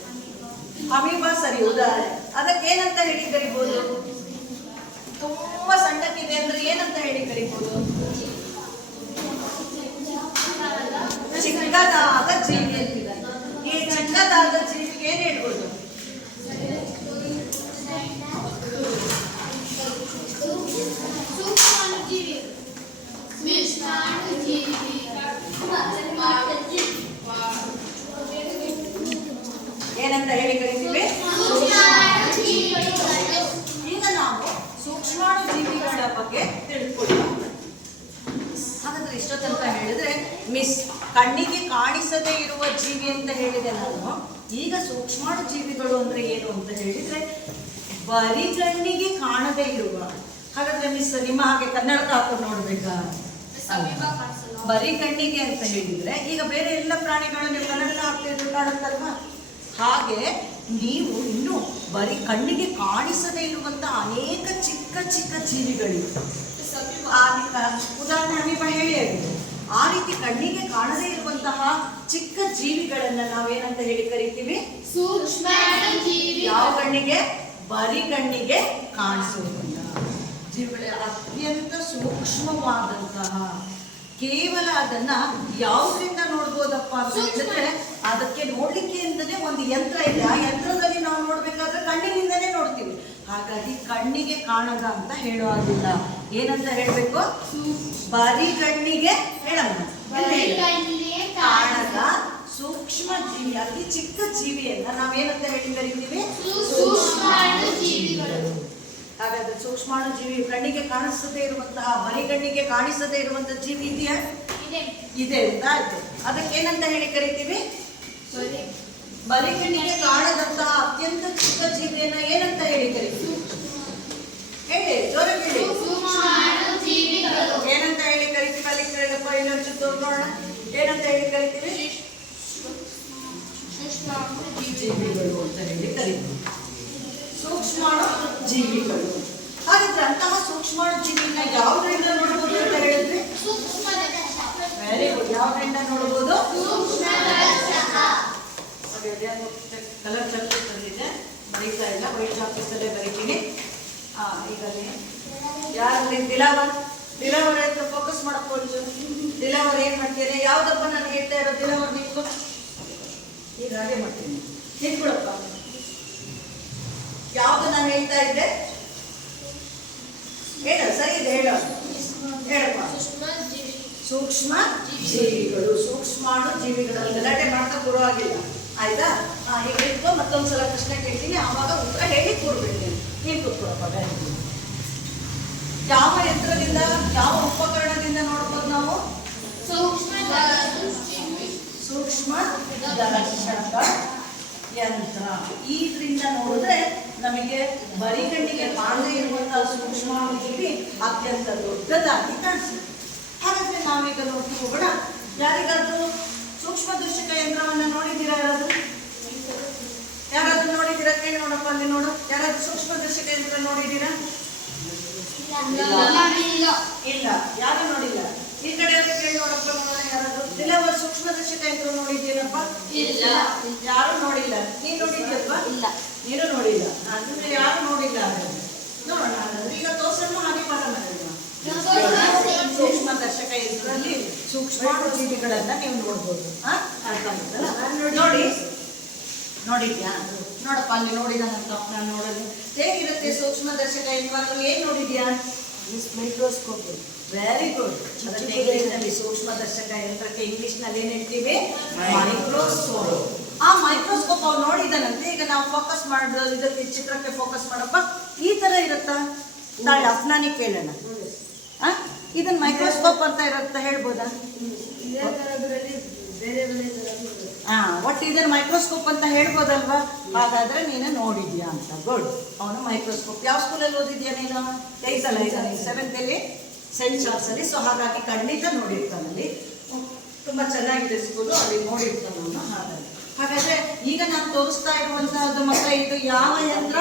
ಅಮೀಬಾ ಸರಿ ಉದಾಹರಣೆ. ಅದಕ್ಕೆ ಏನಂತ ಹೇಳಿ ಕರಿಬಹುದು? ತುಂಬಾ ಸಣ್ಣಕ್ಕಿದೆ ಅಂದ್ರೆ ಏನಂತ ಹೇಳಿ ಕರಿಬಹುದು? ಚಿಕ್ಕದಾದ ಜೀವಿ ಅಂತಿದೆ. ಈ ಚಿಕ್ಕದಾದ ಜೀವಿಗೆ ಏನ್ ಹೇಳ್ಬೋದು? ಏನಂತ ಹೇಳಿ ಕರಿತೀವಿ? ಈಗ ನಾವು ಸೂಕ್ಷ್ಮಾಣು ಜೀವಿಗಳ ಬಗ್ಗೆ ತಿಳ್ಕೊಳ್ಳೋಣ. ಹಾಗಾದ್ರೆ ಇಷ್ಟೊತ್ತಂತ ಹೇಳಿದ್ರೆ ಮಿಸ್ ಕಣ್ಣಿಗೆ ಕಾಣಿಸದೇ ಇರುವ ಜೀವಿ ಅಂತ ಹೇಳಿದೆ ನಾನು. ಈಗ ಸೂಕ್ಷ್ಮಾಣು ಜೀವಿಗಳು ಅಂದ್ರೆ ಏನು ಅಂತ ಹೇಳಿದ್ರೆ ಬರೀ ಕಣ್ಣಿಗೆ ಕಾಣದೇ ಇರುವ. ಹಾಗಾದ್ರೆ ಮಿಸ್ ನಿಮ್ಮ ಹಾಗೆ ಕನ್ನಡಕ ಹಾಕೊಂಡು ನೋಡ್ಬೇಕಾ? ಬರೀ ಕಣ್ಣಿಗೆ ಅಂತ ಹೇಳಿದ್ರೆ ಈಗ ಬೇರೆ ಎಲ್ಲ ಪ್ರಾಣಿಗಳು ನೀವು ಕನ್ನಡಕ ಹಾಕ್ತಿದ್ರು ಕಾಣುತ್ತಲ್ವಾ? ಹಾಗೆ ನೀವು ಇನ್ನು ಬರೀ ಕಣ್ಣಿಗೆ ಕಾಣಿಸದೇ ಇರುವಂತಹ ಅನೇಕ ಚಿಕ್ಕ ಚಿಕ್ಕ ಜೀವಿಗಳಿವೆ. ಉದಾಹರಣೆ ಅಮೀಬಾ ಹೇಳಿ ಆಗಿದೆ. ಆ ರೀತಿ ಕಣ್ಣಿಗೆ ಕಾಣದೇ ಇರುವಂತಹ ಚಿಕ್ಕ ಜೀವಿಗಳನ್ನ ನಾವೇನಂತ ಹೇಳಿ ಕರಿತೀವಿ? ಸೂಕ್ಷ್ಮ ಜೀವಿ. ಯಾವ ಕಣ್ಣಿಗೆ? ಬರೀ ಕಣ್ಣಿಗೆ ಕಾಣಿಸುವಂತಹ ಜೀವಿಗಳೇ ಅತ್ಯಂತ ಸೂಕ್ಷ್ಮವಾದಂತಹ. ಕೇವಲ ಅದನ್ನ ಯಾವುದರಿಂದ ನೋಡ್ಬೋದಪ್ಪ ಅಂತ ಹೇಳಿದ್ರೆ ಅದಕ್ಕೆ ನೋಡ್ಲಿಕ್ಕೆ ಅಂತಲೇ ಒಂದು ಯಂತ್ರ ಇದೆ. ಆ ಯಂತ್ರದಲ್ಲಿ ನಾವು ನೋಡ್ಬೇಕಾದ್ರೆ ಕಣ್ಣಿನಿಂದನೇ ನೋಡ್ತೀವಿ. ಹಾಗಾಗಿ ಕಣ್ಣಿಗೆ ಕಾಣದ ಅಂತ ಹೇಳುವಾಗಿಲ್ಲ. ಏನಂತ ಹೇಳ್ಬೇಕು? ಬರೀ ಕಣ್ಣಿಗೆ ಹೇಳಲ್ಲ, ಕಾಣದ ಸೂಕ್ಷ್ಮ ಜೀವಿ, ಅತಿ ಚಿಕ್ಕ ಜೀವಿಯನ್ನ ನಾವೇನಂತ ಹೇಳಿ ಕರಿತೀವಿ? ಸೂಕ್ಷ್ಮಾಣು ಜೀವಿಗಳು. ಹಾಗಾದ್ರೆ ಸೂಕ್ಷ್ಮಾಣು ಜೀವಿ ಕಣ್ಣಿಗೆ ಕಾಣಿಸದೇ ಇರುವಂತಹ, ಬರೀ ಕಣ್ಣಿಗೆ ಕಾಣಿಸದೇ ಇರುವಂತಹ ಜೀವಿ ಇದೆಯಾ? ಇದೆ ಅಂತ ಆಯ್ತು. ಅದಕ್ಕೆ ಏನಂತ ಹೇಳಿ ಕರಿತೀವಿ? ಬರೀ ಕಣ್ಣಿಗೆ ಕಾಣದಂತಹ ಅತ್ಯಂತ ಚಿಕ್ಕ ಜೀವಿಯನ್ನ ಏನಂತ ಹೇಳಿ ಕರಿತೀವಿ? ಹೇಳಿ ಜೋರಾಗಿ ಹೇಳಿ. ಏನಂತ ಹೇಳಿ ಕರಿತೀವಿ? ಅಲ್ಲಿ ಕೇಳಪ್ಪ, ಇನ್ನೊಂದು ನೋಡೋಣ. ಏನಂತ ಹೇಳಿ ಕರಿತೀವಿ? ಜೀವಿಗಳು ಅಂತ ಹೇಳಿ ಕರಿತೀವಿ. ಸೂಕ್ಷ್ಮಾಣು ಜೀವಿಗಳು. ಹಾಗಿದ್ರೆ ಅಂತಹ ಸೂಕ್ಷ್ಮಾಣು ಜೀವಿನ ಯಾವುದರಿಂದ ನೋಡಬಹುದು ಅಂತ ಹೇಳಿದ್ರೆ? Very good. ಯಾವುದರಿಂದ ನೋಡಬಹುದು? ಕಲರ್ ಚಾಕ್ಲೇಟ್ ತಂದಿದೆ, ಬರೀತಾ ಇಲ್ಲ, ವೈಟ್ ಚಾಕ್ಲೇಟಲ್ಲೇ ಬರೀತೀನಿ. ಈಗ ಯಾರಲ್ಲಿ ದಿಲಾವರ್ ಹತ್ರ ಫೋಕಸ್ ಮಾಡಬಹುದು. ದಿಲಾವರ್ ಏನ್ ಮಾಡ್ತೀರಿ? ಯಾವ್ದಪ್ಪ ನಾನು ಹೇಳ್ತಾ ಇರೋ? ದಿಲಾವರ್ ನಿಂತ್ಕೊ. ಈಗ ಹಾಗೆ ಮಾಡ್ತೀನಿ, ನಿಂತ್ಕೊಳಪ್ಪ. ಯಾವ್ದು ನಾನು ಹೇಳ್ತಾ ಇದ್ದೆ? ಹೇಳ, ಸರಿ ಇದೆ, ಹೇಳ, ಹೇಳಪ್ಪ. ಸೂಕ್ಷ್ಮ ಜೀವಿಗಳು, ಸೂಕ್ಷ್ಮಾಣು ಜೀವಿಗಳು. ಗಲಾಟೆ ಮಾಡ್ತಾ ಕೊಡುವಾಗಿಲ್ಲ, ಆಯ್ತಾ? ಈಗ ಇಟ್ಕೊ, ಮತ್ತೊಂದ್ಸಲ ಪ್ರಶ್ನೆ ಕೇಳ್ತೀನಿ, ಆವಾಗ ಉತ್ತರ ಹೇಳಿ ಕೂರ್ಬಿಡ್ತೀನಿ. ನೀನ್ ಕೂತ್ಕೊಳಪ್ಪ. ಯಾವ ಯಂತ್ರದಿಂದ, ಯಾವ ಉಪಕರಣದಿಂದ ನೋಡ್ಬೋದು ನಾವು? ಸೂಕ್ಷ್ಮ ದರ್ಶಕ ಯಂತ್ರ. ಇದರಿಂದ ನೋಡಿದ್ರೆ ನಮಗೆ ಬರೀ ಕಣ್ಣಿಗೆ ಕಾಣದೇ ಇರುವಂತಹ ಸೂಕ್ಷ್ಮಾಣು ಜೀವಿ ಅತ್ಯಂತ ದೊಡ್ಡದಾಗಿ ಕಾಣಿಸುತ್ತೆ. ಹಾಗಾದ್ರೆ ನಾವೀಗ ನೋಡ್ತಾ ಹೋಗೋಣ. ಯಾರಿಗಾದ್ರೂ ಸೂಕ್ಷ್ಮ ದರ್ಶಕ ಯಂತ್ರವನ್ನ ನೋಡಿದ್ದೀರಾ? ಯಾರಾದ್ರೂ ನೋಡಿದ್ದೀರಾ? ಕೇಳಿ ನೋಡಪ್ಪ, ಅಲ್ಲಿ ನೋಡು. ಯಾರಾದ್ರೂ ಸೂಕ್ಷ್ಮದರ್ಶಕ ಯಂತ್ರ ನೋಡಿದ್ದೀರಾ? ಇಲ್ಲ, ಯಾರು ನೋಡಿಲ್ಲ. ಈ ಕಡೆ ಕೇಳಿ ನೋಡಪ್ಪ, ನೋಡೋಣ ಯಾರಾದ್ರೂ. ದಿಲವರ್ ಸೂಕ್ಷ್ಮದರ್ಶಕ ಯಂತ್ರ ನೋಡಿದ್ದೀರಪ್ಪ? ಇಲ್ಲ. ಯಾರು ನೋಡಿಲ್ಲ. ನೀನು ನೋಡಿದ್ಯಲ್ವಾ? ಇಲ್ಲ. ನೀನು ನೋಡಿಲ್ಲ. ಅಂದ್ರೆ ಯಾರು ನೋಡಿಲ್ಲ ನೋಡೋಣ. ಈಗ ತೋರ್ಸನ್ನು ಹಾಗೆ ಪಾಠ ಮಾಡೋಣ. ಸೂಕ್ಷ್ಮದರ್ಶಕ ಯಂತ್ರದಲ್ಲಿ ಸೂಕ್ಷ್ಮಾಣು ಜೀವಿಗಳನ್ನ ನೀವು ನೋಡ್ಬೋದು. ಅರ್ಥ ಆಗುತ್ತಲ್ಲ? ನೋಡಿ, ನೋಡಿದ್ಯಾ? ನೋಡಪ್ಪ, ಅಲ್ಲಿ ನೋಡಿದಾನಂತ ನಾನು ನೋಡೋದು. ಹೇಗಿರುತ್ತೆ ಸೂಕ್ಷ್ಮದರ್ಶಕ ಯಂತ್ರ? ಏನ್ ನೋಡಿದ್ಯಾ? ಮೈಕ್ರೋಸ್ಕೋಪ್. Very good. ಅದಕ್ಕೆ ಇಂಗ್ಲಿಷ್ನಲ್ಲಿ ಸೂಕ್ಷ್ಮದರ್ಶಕ ಯಂತ್ರಕ್ಕೆ ಇಂಗ್ಲಿಷ್ನಲ್ಲಿ ಏನ್ ಹೇಳ್ತೀವಿ? ಮೈಕ್ರೋಸ್ಕೋಪ್. ಆ ಮೈಕ್ರೋಸ್ಕೋಪ್ ಅವ್ನು ನೋಡಿದಾನಂತೆ. ಈಗ ನಾವು ಫೋಕಸ್ ಮಾಡೋದು ಇದಕ್ಕೆ, ಚಿತ್ರಕ್ಕೆ ಫೋಕಸ್ ಮಾಡಪ್ಪ, ಈ ತರ ಇರುತ್ತಾ? ನಾಳೆ ಅಫ್ನಾನಿ ಕೇಳೋಣ. ಇದನ್ನ ಮೈಕ್ರೋಸ್ಕೋಪ್ ಅಂತ ಇರುತ್ತಾ ಹೇಳ್ಬೋದಾ? ಒಟ್ಟು ಇದನ್ನ ಮೈಕ್ರೋಸ್ಕೋಪ್ ಅಂತ ಹೇಳ್ಬೋದಲ್ವಾ? ಹಾಗಾದ್ರೆ ನೀನು ನೋಡಿದ್ಯಾ ಅಂತ. ಗುಡ್. ಅವನು ಮೈಕ್ರೋಸ್ಕೋಪ್ ಯಾವ ಸ್ಕೂಲಲ್ಲಿ ಓದಿದ್ಯಾ ನೀನು? 8th ಅಲ್ಲ, 7th ಅಲ್ಲಿ ಸೆಂಟ್ ಚಾರ್ಲ್ಸ್ ಅಲ್ಲಿ. ಸೊ ಹಾಗಾಗಿ ಖಂಡಿತ ನೋಡಿರ್ತಾನಲ್ಲಿ. ತುಂಬಾ ಚೆನ್ನಾಗಿದೆ ಸ್ಕೂಲು, ಅಲ್ಲಿ ನೋಡಿರ್ತಾನ ಅವನು. ಹಾಗಾದ್ರೆ ಈಗ ನಾನು ತೋರಿಸ್ತಾ ಇರುವಂತಹದ್ದು ಮಕ್ಕಳ, ಇದು ಯಾವ ಯಂತ್ರ?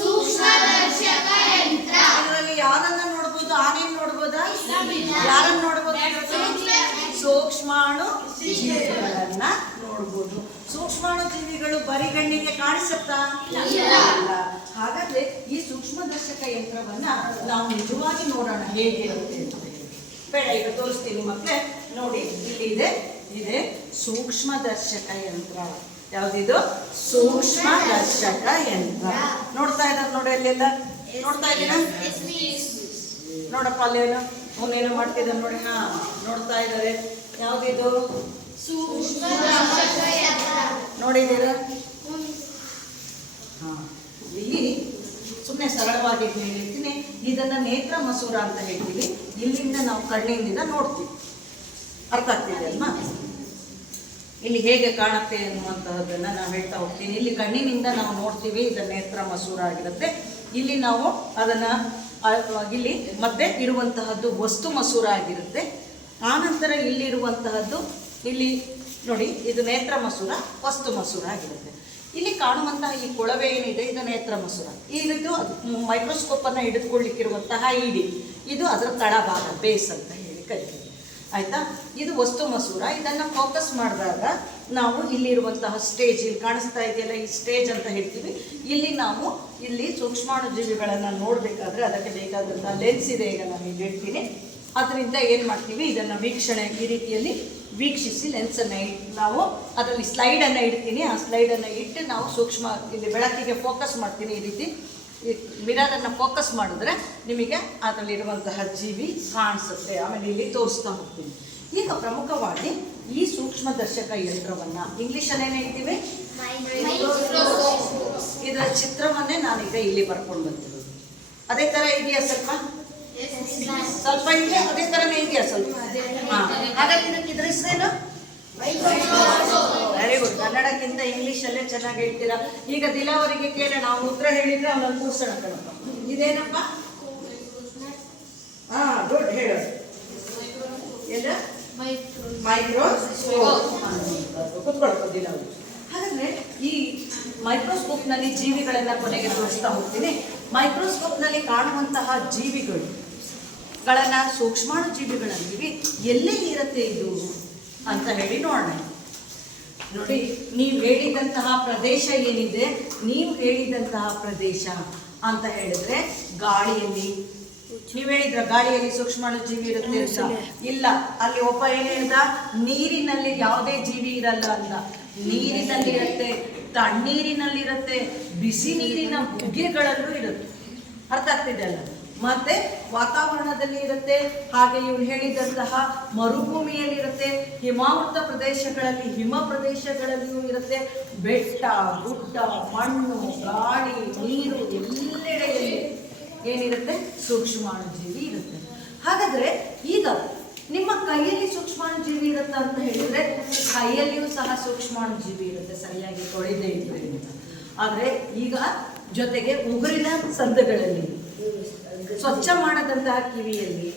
ಸೂಕ್ಷ್ಮದರ್ಶಕ ಯಂತ್ರ. ಇದರಲ್ಲಿ ಯಾರನ್ನ ನೋಡ್ಬೋದು? ಆನೇನ್ ನೋಡ್ಬೋದಾ? ಯಾರನ್ನ ನೋಡ್ಬೋದು? ಸೂಕ್ಷ್ಮಾಣು ಜೀವಿಗಳನ್ನ ನೋಡ್ಬೋದು. ಸೂಕ್ಷ್ಮಾಣು ಜೀವಿಗಳು ಬರೀ ಕಣ್ಣಿಗೆ ಕಾಣಿಸುತ್ತಾ? ಇಲ್ಲ. ಹಾಗಾದ್ರೆ ಈ ಸೂಕ್ಷ್ಮದರ್ಶಕ ಯಂತ್ರವನ್ನ ನಾವು ನಿಜವಾಗಿ ನೋಡೋಣ ಹೇಗಿರುತ್ತೆ ಅಂತ ಹೇಳಿ. ಬೇಡ, ಈಗ ತೋರಿಸ್ತೀನಿ ಮಕ್ಕಳೇ. ನೋಡಿ, ಇಲ್ಲಿ ಇದೆ ಸೂಕ್ಷ್ಮದರ್ಶಕ ಯಂತ್ರ. ಯಾವ್ದಿದು? ಸೂಕ್ಷ್ಮದರ್ಶಕ ಯಂತ್ರ. ನೋಡ್ತಾ ಇದ್ದಾರೆ ನೋಡಿ, ಅಲ್ಲೆಲ್ಲ ನೋಡ್ತಾ ಇದ್ದೀರಾ? ನೋಡಪ್ಪ, ಅಲ್ಲೇನು ಅವನೇನು ಮಾಡ್ತಿದ್ದಾನೆ ನೋಡಿ. ನೋಡ್ತಾ ಇದ್ದಾರೆ. ಯಾವ್ದಿದು? ಸೂಕ್ಷ್ಮದರ್ಶಕ ಯಂತ್ರ. ನೋಡಿದ್ದೀರಾ? ಇಲ್ಲಿ ಸುಮ್ಮನೆ ಸರಳವಾಗಿ ಹೇಳ್ತೀನಿ, ಇದನ್ನ ನೇತ್ರ ಮಸೂರ ಅಂತ ಹೇಳ್ತೀವಿ. ಇಲ್ಲಿಂದ ನಾವು ಕಣ್ಣಿಂದ ನೋಡ್ತೀವಿ. ಅರ್ಥ ಆಗ್ತಿದೆ ಅಲ್ವಾ? ಇಲ್ಲಿ ಹೇಗೆ ಕಾಣುತ್ತೆ ಅನ್ನುವಂತಹದ್ದನ್ನ ನಾವು ಹೇಳ್ತಾ ಹೋಗ್ತೀನಿ. ಇಲ್ಲಿ ಕಣ್ಣಿನಿಂದ ನಾವು ನೋಡ್ತೀವಿ, ಇದು ನೇತ್ರ ಮಸೂರ ಆಗಿರುತ್ತೆ. ಇಲ್ಲಿ ನಾವು ಅದನ್ನ ಇಲ್ಲಿ ಮತ್ತೆ ಇರುವಂತಹದ್ದು ವಸ್ತು ಮಸೂರ ಆಗಿರುತ್ತೆ. ಆನಂತರ ಇಲ್ಲಿರುವಂತಹದ್ದು, ಇಲ್ಲಿ ನೋಡಿ, ಇದು ನೇತ್ರ ಮಸೂರ, ವಸ್ತು ಮಸೂರ ಆಗಿರುತ್ತೆ. ಇಲ್ಲಿ ಕಾಣುವಂತಹ ಈ ಕೊಳವೆ ಏನಿದೆ, ಇದು ನೇತ್ರ ಮಸೂರ. ಇದು ಮೈಕ್ರೋಸ್ಕೋಪ್ ಅನ್ನ ಹಿಡಿದುಕೊಳ್ಳಿಕ್ಕಿರುವಂತಹ ಇಡಿ, ಇದು ಅದರ ತಳಭಾಗ, ಬೇಸ್ ಅಂತ ಹೇಳಿ ಕರಿತೀವಿ. ಆಯ್ತಾ? ಇದು ವಸ್ತು ಮಸೂರ. ಇದನ್ನ ಫೋಕಸ್ ಮಾಡಿದಾಗ ನಾವು ಇಲ್ಲಿರುವಂತಹ ಸ್ಟೇಜ್, ಇಲ್ಲಿ ಕಾಣಿಸ್ತಾ ಇದೆಯಲ್ಲ, ಈ ಸ್ಟೇಜ್ ಅಂತ ಹೇಳ್ತೀವಿ. ಇಲ್ಲಿ ನಾವು ಇಲ್ಲಿ ಸೂಕ್ಷ್ಮಾಣು ಜೀವಿಗಳನ್ನ ನೋಡ್ಬೇಕಾದ್ರೆ ಅದಕ್ಕೆ ಬೇಕಾದಂತಹ ಲೆನ್ಸ್ ಇದೆ. ಈಗ ನಾನು ಇಲ್ಲಿ ಹೇಳ್ತೀನಿ. ಅದರಿಂದ ಏನು ಮಾಡ್ತೀವಿ, ಇದನ್ನು ವೀಕ್ಷಣೆ ಈ ರೀತಿಯಲ್ಲಿ ವೀಕ್ಷಿಸಿ ಲೆನ್ಸನ್ನು ನಾವು ಅದರಲ್ಲಿ ಸ್ಲೈಡನ್ನು ಇಡ್ತೀನಿ. ಆ ಸ್ಲೈಡನ್ನು ಇಟ್ಟು ನಾವು ಸೂಕ್ಷ್ಮ ಇಲ್ಲಿ ಬೆಳಕಿಗೆ ಫೋಕಸ್ ಮಾಡ್ತೀನಿ. ಈ ರೀತಿ ಮಿರರನ್ನು ಫೋಕಸ್ ಮಾಡಿದ್ರೆ ನಿಮಗೆ ಅದರಲ್ಲಿರುವಂತಹ ಜೀವಿ ಕಾಣಿಸುತ್ತೆ. ಆಮೇಲೆ ಇಲ್ಲಿ ತೋರಿಸ್ತಾ ಹೋಗ್ತೀನಿ. ಈಗ ಪ್ರಮುಖವಾಗಿ ಈ ಸೂಕ್ಷ್ಮದರ್ಶಕ ಯಂತ್ರವನ್ನು ಇಂಗ್ಲೀಷಲ್ಲಿ ಏನು ಹೇಳ್ತೀವಿ? ಇದರ ಚಿತ್ರವನ್ನೇ ನಾನೀಗ ಇಲ್ಲಿ ಬರ್ಕೊಂಡು ಬರ್ತೀನಿ. ಅದೇ ಥರ ಇದೆಯಾ? ಸ್ವಲ್ಪ ಇದೆಯಾ? ಅದೇ ಥರನೇ ಇದೆಯಾ? ಸ್ವಲ್ಪ. ಹಾಗಾಗಿ ಇದಕ್ಕೆ ಇದ್ರ ಹೆಸರೇನು? Very good. ಕನ್ನಡಕ್ಕಿಂತ ಇಂಗ್ಲೀಷಲ್ಲೇ ಚೆನ್ನಾಗಿ ಹೇಳ್ತೀರಾ. ಈಗ ದಿಲಾವರಿಗೆ ಕೇಳೋಣ, ಅವನು ಉತ್ತರ ಹೇಳಿದ್ರೆ ಅವನನ್ನು ಕೂರ್ಸೋಣ ಕಣಪ್ಪ. ಇದೇನಪ್ಪ? ಗುಡ್, ಹೇಳು. ಎಲ್ಲ ಮೈಕ್ರೋಸ್ಕೋಪ್. ಕುತ್ಕೊಳ್ಕೋ ದಿಲಾವರಿ. ಹಾಗಾದ್ರೆ ಈ ಮೈಕ್ರೋಸ್ಕೋಪ್ನಲ್ಲಿ ಜೀವಿಗಳನ್ನ ಕೊನೆಗೆ ತೋರಿಸ್ತಾ ಹೋಗ್ತೀನಿ. ಮೈಕ್ರೋಸ್ಕೋಪ್ನಲ್ಲಿ ಕಾಣುವಂತಹ ಜೀವಿಗಳನ್ನ ಸೂಕ್ಷ್ಮಾಣು ಜೀವಿಗಳಂತೀವಿ. ಎಲ್ಲೆಲ್ಲಿ ಇರುತ್ತೆ ಇದು ಅಂತ ಹೇಳಿ ನೋಡೋಣ. ನೋಡಿ, ನೀವು ಹೇಳಿದಂತಹ ಪ್ರದೇಶ ಏನಿದೆ, ನೀವು ಹೇಳಿದಂತಹ ಪ್ರದೇಶ ಅಂತ ಹೇಳಿದ್ರೆ ಗಾಳಿಯಲ್ಲಿ. ನೀವು ಹೇಳಿದ್ರ ಗಾಳಿಯಲ್ಲಿ ಸೂಕ್ಷ್ಮಾಣು ಜೀವಿ ಇರುತ್ತೆ ಅಂತ? ಇಲ್ಲ. ಅಲ್ಲಿ ಒಬ್ಬ ಏನು ಹೇಳ್ದ, ನೀರಿನಲ್ಲಿ ಯಾವುದೇ ಜೀವಿ ಇರಲ್ಲ ಅಂತ. ನೀರಿನಲ್ಲಿ ಇರುತ್ತೆ, ತಣ್ಣೀರಿನಲ್ಲಿರುತ್ತೆ, ಬಿಸಿ ನೀರಿನ ಬುಗ್ಗೆಗಳಲ್ಲೂ ಇರುತ್ತೆ. ಅರ್ಥ ಆಗ್ತಿದೆ ಅಲ್ಲ? ಮತ್ತೆ ವಾತಾವರಣದಲ್ಲಿ ಇರುತ್ತೆ. ಹಾಗೆ ಇವ್ರು ಹೇಳಿದಂತಹ ಮರುಭೂಮಿಯಲ್ಲಿರುತ್ತೆ, ಹಿಮಾವೃತ ಪ್ರದೇಶಗಳಲ್ಲಿ, ಹಿಮ ಪ್ರದೇಶಗಳಲ್ಲಿಯೂ ಇರುತ್ತೆ, ಬೆಟ್ಟ ಗುಡ್ಡ, ಮಣ್ಣು, ಗಾಳಿ, ನೀರು, ಎಲ್ಲೆಡೆಯಲ್ಲಿ ಏನಿರುತ್ತೆ? ಸೂಕ್ಷ್ಮಾಣು ಜೀವಿ ಇರುತ್ತೆ. ಹಾಗಾದ್ರೆ ಈಗ ನಿಮ್ಮ ಕೈಯಲ್ಲಿ ಸೂಕ್ಷ್ಮಾಣು ಜೀವಿ ಇರುತ್ತೆ ಅಂತ ಹೇಳಿದ್ರೆ, ಕೈಯಲ್ಲಿಯೂ ಸಹ ಸೂಕ್ಷ್ಮಾಣು ಜೀವಿ ಇರುತ್ತೆ, ಸರಿಯಾಗಿ ತೊಳೆದೇ ಇದ್ರಿಂದ. ಆದರೆ ಈಗ ಜೊತೆಗೆ ಉಗುರಿನ ಸಂದುಗಳಲ್ಲಿ, ಸ್ವಚ್ಛ ಮಾಡದಂತಹ ಕಿವಿಯಲ್ಲಿ,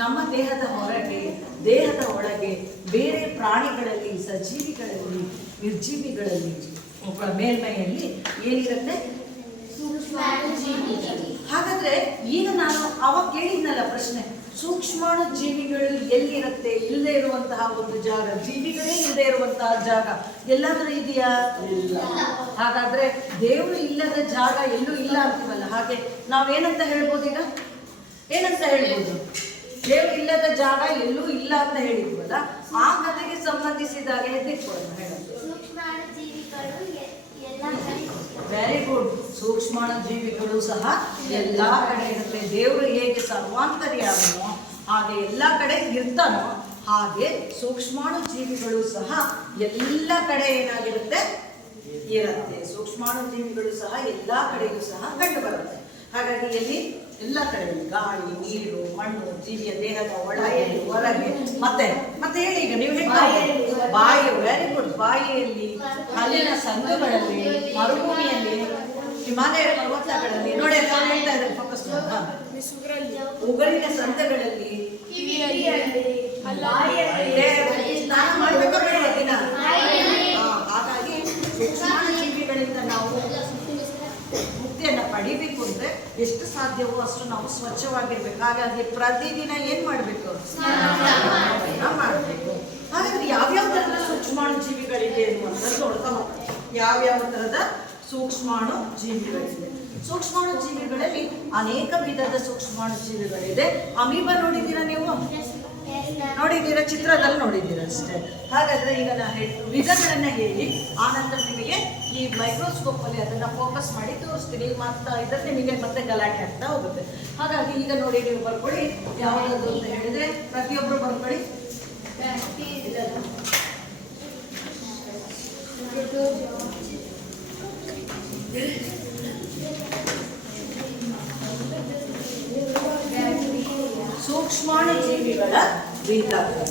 ನಮ್ಮ ದೇಹದ ಹೊರಗೆ, ದೇಹದ ಒಳಗೆ, ಬೇರೆ ಪ್ರಾಣಿಗಳಲ್ಲಿ, ಸಜೀವಿಗಳಲ್ಲಿ, ನಿರ್ಜೀವಿಗಳಲ್ಲಿ ಅವುಗಳ ಮೇಲ್ಮೈಯಲ್ಲಿ ಏನಿರುತ್ತೆ? ಹಾಗಾದ್ರೆ ಈಗ ನಾನು ಅವಾಗ ಕೇಳಿದ್ನಲ್ಲ ಪ್ರಶ್ನೆ, ಸೂಕ್ಷ್ಮಾಣು ಜೀವಿಗಳು ಎಲ್ಲಿರುತ್ತೆ? ಇಲ್ಲದೆ ಇರುವಂತಹ ಒಂದು ಜಾಗ, ಜೀವಿಗಳೇ ಇಲ್ಲದೆ ಇರುವಂತಹ ಜಾಗ ಎಲ್ಲಾದ್ರೂ ಇದೆಯಾ? ಇಲ್ಲ. ಹಾಗಾದ್ರೆ ದೇವರು ಇಲ್ಲದ ಜಾಗ ಎಲ್ಲೂ ಇಲ್ಲ ಅಂತೀವಲ್ಲ, ಹಾಗೆ ನಾವೇನಂತ ಹೇಳ್ಬೋದು? ಈಗ ಏನಂತ ಹೇಳ್ಬೋದು? ದೇವರು ಇಲ್ಲದ ಜಾಗ ಎಲ್ಲೂ ಇಲ್ಲ ಅಂತ ಹೇಳಿದ್ವಲ್ಲ, ಆ ಕಥೆಗೆ ಸಂಬಂಧಿಸಿದಾಗ ಎದ್ದಿಟ್ಕೊಳ್ಳೋಣ, ಹೇಳೋದು. Very good. ಸೂಕ್ಷ್ಮಾಣು ಜೀವಿಗಳು ಸಹ ಎಲ್ಲಾ ಕಡೆ ಇರುತ್ತೆ. ದೇವರು ಹೇಗೆ ಸರ್ವಾಂತರ್ಯಾಮನೋ ಹಾಗೆ ಎಲ್ಲ ಕಡೆ ಇರ್ತಾನೋ, ಹಾಗೆ ಸೂಕ್ಷ್ಮಾಣು ಜೀವಿಗಳು ಸಹ ಎಲ್ಲ ಕಡೆ ಏನಾಗಿರುತ್ತೆ? ಇರುತ್ತೆ. ಸೂಕ್ಷ್ಮಾಣು ಜೀವಿಗಳು ಸಹ ಎಲ್ಲ ಕಡೆಯೂ ಸಹ ಕಂಡು ಬರುತ್ತೆ. ಹಾಗಾಗಿ ಎಲ್ಲಿ? ಎಲ್ಲ ಕಡೆಯಲ್ಲಿ ಗಾಳಿ, ನೀರು, ಮಣ್ಣು, ಜೀವಿಯ ದೇಹದ ಒಳಗೆ, ಹೊರಗೆ, ಮತ್ತೆ ಮತ್ತೆ ಹೇಳಿ ಈಗ ನೀವು ಹೇಗೆ? ಬಾಯಿ. Very good. ಬಾಯಿಯಲ್ಲಿ, ಕಲ್ಲಿನ ಸಂದುಗಳಲ್ಲಿ, ಮರುಭೂಮಿಯಲ್ಲಿ, ಹಿಮಾಲಯ ಪರ್ವತಗಳಲ್ಲಿ, ನೋಡಿ ಹೇಳ್ತಾ ಇದ್ದಾರೆ, ಫೋಕಸ್ ಉಗುರಿನ ಸಂದಗಳಲ್ಲಿ, ಸ್ನಾನ ಮಾಡಬೇಕ ಬೇಡ ದಿನ? ಹಾಗಾಗಿ ಸೂಕ್ಷ್ಮಾಣು ಜೀವಿಗಳಿಂದ ನಾವು ಮುಕ್ತಿಯನ್ನು ಪಡಿಬೇಕು ಅಂದ್ರೆ ಎಷ್ಟು ಸಾಧ್ಯವೋ ಅಷ್ಟು ನಾವು ಸ್ವಚ್ಛವಾಗಿರ್ಬೇಕು. ಹಾಗಾಗಿ ಪ್ರತಿದಿನ ಏನ್ ಮಾಡ್ಬೇಕು? ಸ್ನಾನ ಮಾಡಬೇಕು. ಹಾಗಾದ್ರೆ ಯಾವ್ಯಾವ ತರದ ಸೂಕ್ಷ್ಮಾಣು ಜೀವಿಗಳಿದೆ ಅನ್ನುವಂಥದ್ದು ನೋಡ್ತಾ ಹೋಗ್ತೀವಿ. ಯಾವ್ಯಾವ ತರದ ಸೂಕ್ಷ್ಮಾಣು ಜೀವಿಗಳಿದೆ? ಸೂಕ್ಷ್ಮಾಣು ಜೀವಿಗಳಲ್ಲಿ ಅನೇಕ ವಿಧದ ಸೂಕ್ಷ್ಮಾಣು ಜೀವಿಗಳಿದೆ. ಅಮೀಬಾ ನೋಡಿದ್ದೀರಾ ನೀವು? ನೋಡಿದ್ದೀರಾ? ಚಿತ್ರದಲ್ಲಿ ನೋಡಿದ್ದೀರಾ ಅಷ್ಟೇ. ಹಾಗಾದ್ರೆ ಈಗ ನಾನು ವಿಧಗಳನ್ನ ಹೇಳಿ ಆನಂತರ ನಿಮಗೆ ಈ ಮೈಕ್ರೋಸ್ಕೋಪ್ ಅಲ್ಲಿ ಅದನ್ನ ಫೋಕಸ್ ಮಾಡಿ ತೋರಿಸ್ತೀನಿ. ಮತ್ತೆ ಇದ್ರೆ ನಿಮಗೆ ಮತ್ತೆ ಗಲಾಟೆ ಆಗ್ತಾ ಹೋಗುತ್ತೆ. ಹಾಗಾಗಿ ಈಗ ನೋಡಿ, ನೀವು ಬರ್ಕೊಳ್ಳಿ. ಯಾವ್ದು ಅಂತ ಹೇಳಿದ್ರೆ ಪ್ರತಿಯೊಬ್ರು ಬರ್ಕೊಳ್ಳಿ. ಸೂಕ್ಷ್ಮಾಣು ಜೀವಿಗಳ ವಿಧಗಳು